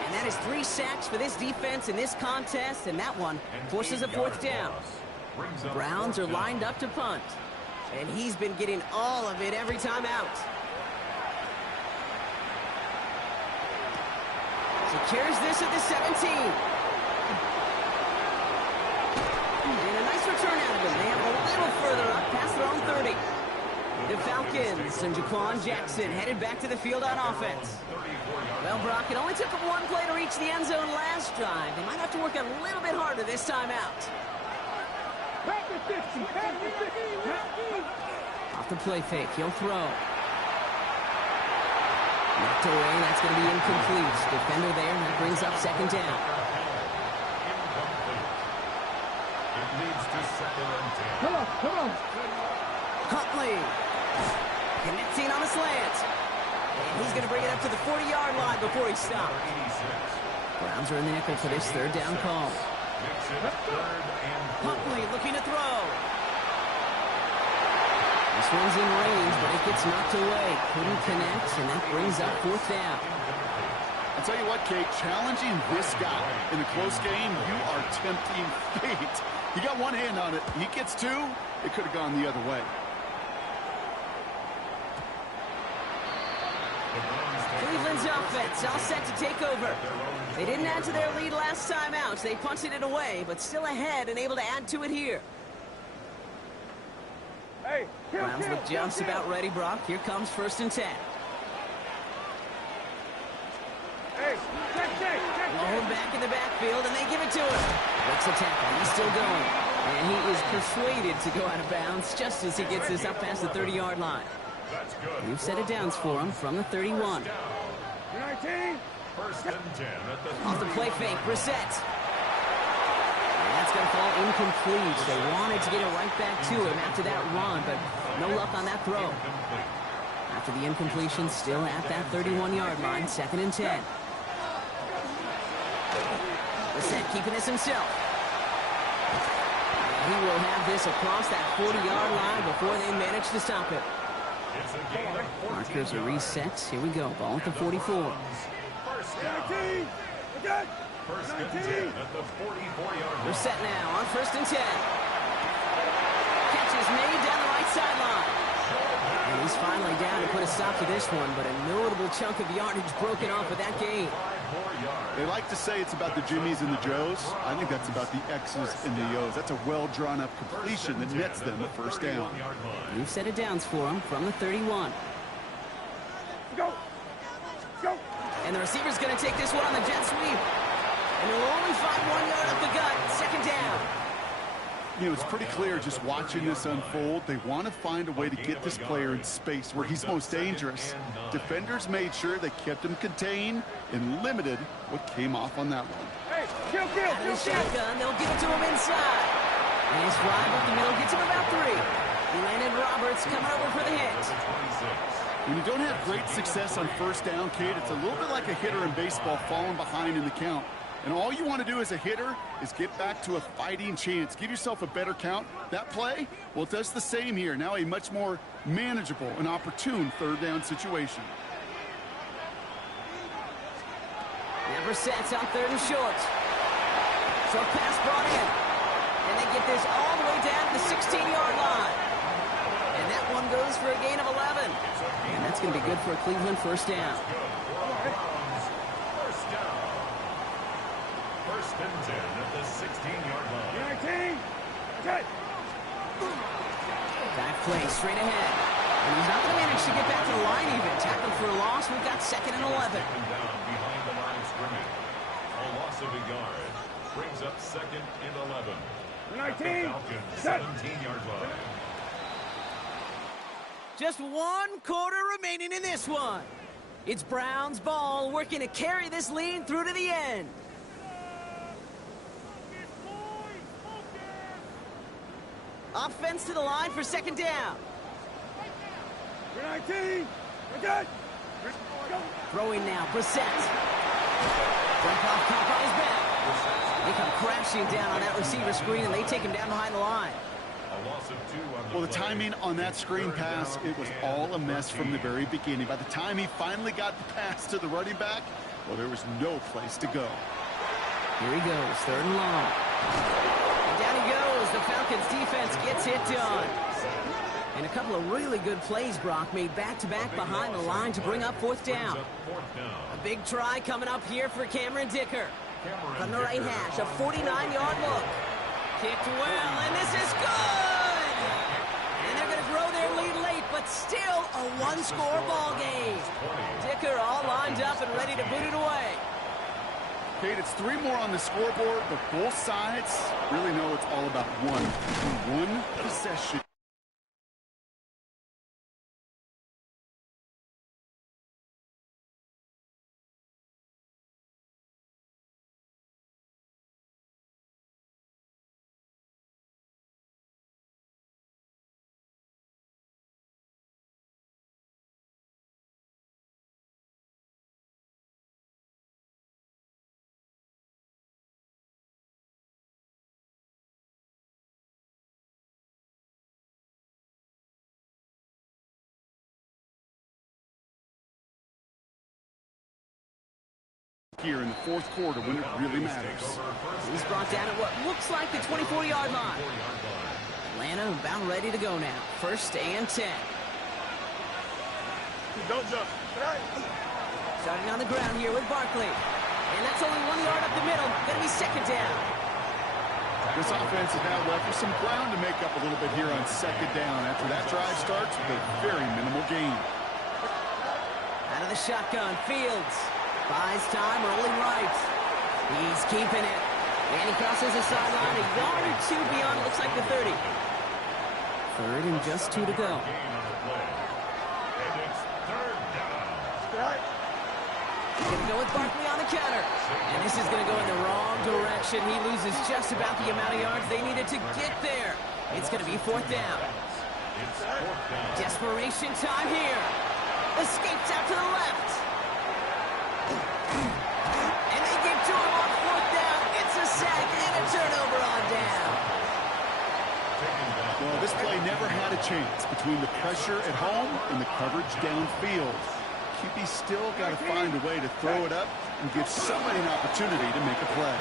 And that is 3 sacks for this defense in this contest, and that one forces a fourth down. Browns are lined up to punt, and he's been getting all of it every time out. Secures this at the 17. And a nice return out of him. They have a little further up past their own 30. The Falcons and Jaquan Jackson headed back to the field on offense. Well, Brock, it only took them one play to reach the end zone last drive. They might have to work a little bit harder this time out. Off the play fake, he'll throw. Knocked away, that's going to be incomplete. Defender there, and that brings up second down. It leads to second and 10. Come on. Huntley connecting on a slant. And he's going to bring it up to the 40-yard line before he stopped. Browns are in the nickel for this third down call. Huntley looking to throw. This one's in range, but it gets knocked away. Couldn't connect, and that brings up fourth down. I'll tell you what, Kate, challenging this guy in a close game, you are tempting fate. He got one hand on it. He gets two. It could have gone the other way. Cleveland's offense all set to take over. They didn't add to their lead last time out. They punted it away, but still ahead and able to add to it here. Hey, Browns look just about ready, Brock. Here comes 1st and 10. Hey, check. Blown back in the backfield, and they give it to him. Breaks the tackle. He's still going. And he is persuaded to go out of bounds just as he gets this up past the 30-yard line. We've set it downs for him from the 31. 19. 1st and 10 at the Off the play fake, Brissett. And that's going to fall incomplete. They wanted to get it right back to him after that run, but no luck on that throw. After the incompletion, still at that 31-yard line, 2nd and 10. Brissett keeping this himself. And he will have this across that 40-yard line before they manage to stop it. Markers are reset. Here we go. Ball at the 44. 19. Again. 1st and 10 at the 44-yard We're line. set now on 1st and 10. Catch is made down the right sideline. And he's finally down to put a stop to this one, but a notable chunk of yardage broken off of that game. They like to say it's about the Jimmies and the Joes. I think that's about the X's and the O's. That's a well-drawn-up completion that nets them a 1st down. We've set it downs for him from the 31. Go. And the receiver's going to take this one on the jet sweep. And he'll only find 1 yard up the gut. 2nd down. You know, it's pretty clear just watching this unfold. They want to find a way to get this player in space where he's most dangerous. Defenders made sure they kept him contained and limited what came off on that one. Hey, kill. Out of the shotgun, they'll give it to him inside. Nice drive up the middle, gets him about 3. Landon Roberts coming over for the hit. When you don't have great success on 1st down, Kate, it's a little bit like a hitter in baseball falling behind in the count. And all you want to do as a hitter is get back to a fighting chance. Give yourself a better count. That play, well, it does the same here. Now a much more manageable and opportune 3rd down situation. Now Brissett's on 3rd and short. Short pass brought in. And they get this all the way down to the 16-yard line. And that one goes for a gain of 11. And that's going to be good for a Cleveland 1st down. 1st and 10 at the 16-yard line. 19. Okay. Back play straight ahead. And he's not going to manage to get back to the line even. Tackled for a loss. We've got 2nd and 11. Down behind the line of scrimmage. A loss of a yard brings up 2nd and 11. 19. Falcons 17-yard line. Just 1 quarter remaining in this one. It's Browns ball working to carry this lead through to the end. Offense to the line for 2nd down. 19. Again. Throwing now, Brissett. Frankoff caught on his back. They come crashing down on that receiver screen, and they take him down behind the line. A loss of 2 on Well, the timing on that screen pass, it was all a mess from the very beginning. By the time he finally got the pass to the running back, well, there was no place to go. Here he goes, 3rd and long. And down he goes. The Falcons defense gets it done. And a couple of really good plays, Brock, made back-to-back behind the line to bring up 4th down. A big try coming up here for Cameron Dicker. From the right hash, a 49-yard look. Kicked well, and this is good! And they're going to grow their lead late, but still a 1-score ball game. Dicker all lined up and ready to boot it away. Kate, it's 3 more on the scoreboard, but both sides really know it's all about one possession. here in the fourth quarter when it really matters. He's brought down at what looks like the 24-yard line. Atlanta about ready to go now. 1st and 10. Don't jump. Starting on the ground here with Barkley. And that's only 1 yard up the middle. Going to be 2nd down. This offense is now left with some ground to make up a little bit here on 2nd down after that drive starts with a very minimal gain. Out of the shotgun, Fields buys time, rolling right. He's keeping it. And he crosses the sideline a yard or 2 beyond, it looks like the 30. 3rd and just 2 to go. He's going to go with Barkley on the counter. And this is going to go in the wrong direction. He loses just about the amount of yards they needed to get there. It's going to be 4th down. Desperation time here. Escapes out to the left. And they get to him on 4th down. It's a sack and a turnover on down. Well, this play never had a chance between the pressure at home and the coverage downfield. QB still got to find a way to throw it up and give somebody an opportunity to make a play.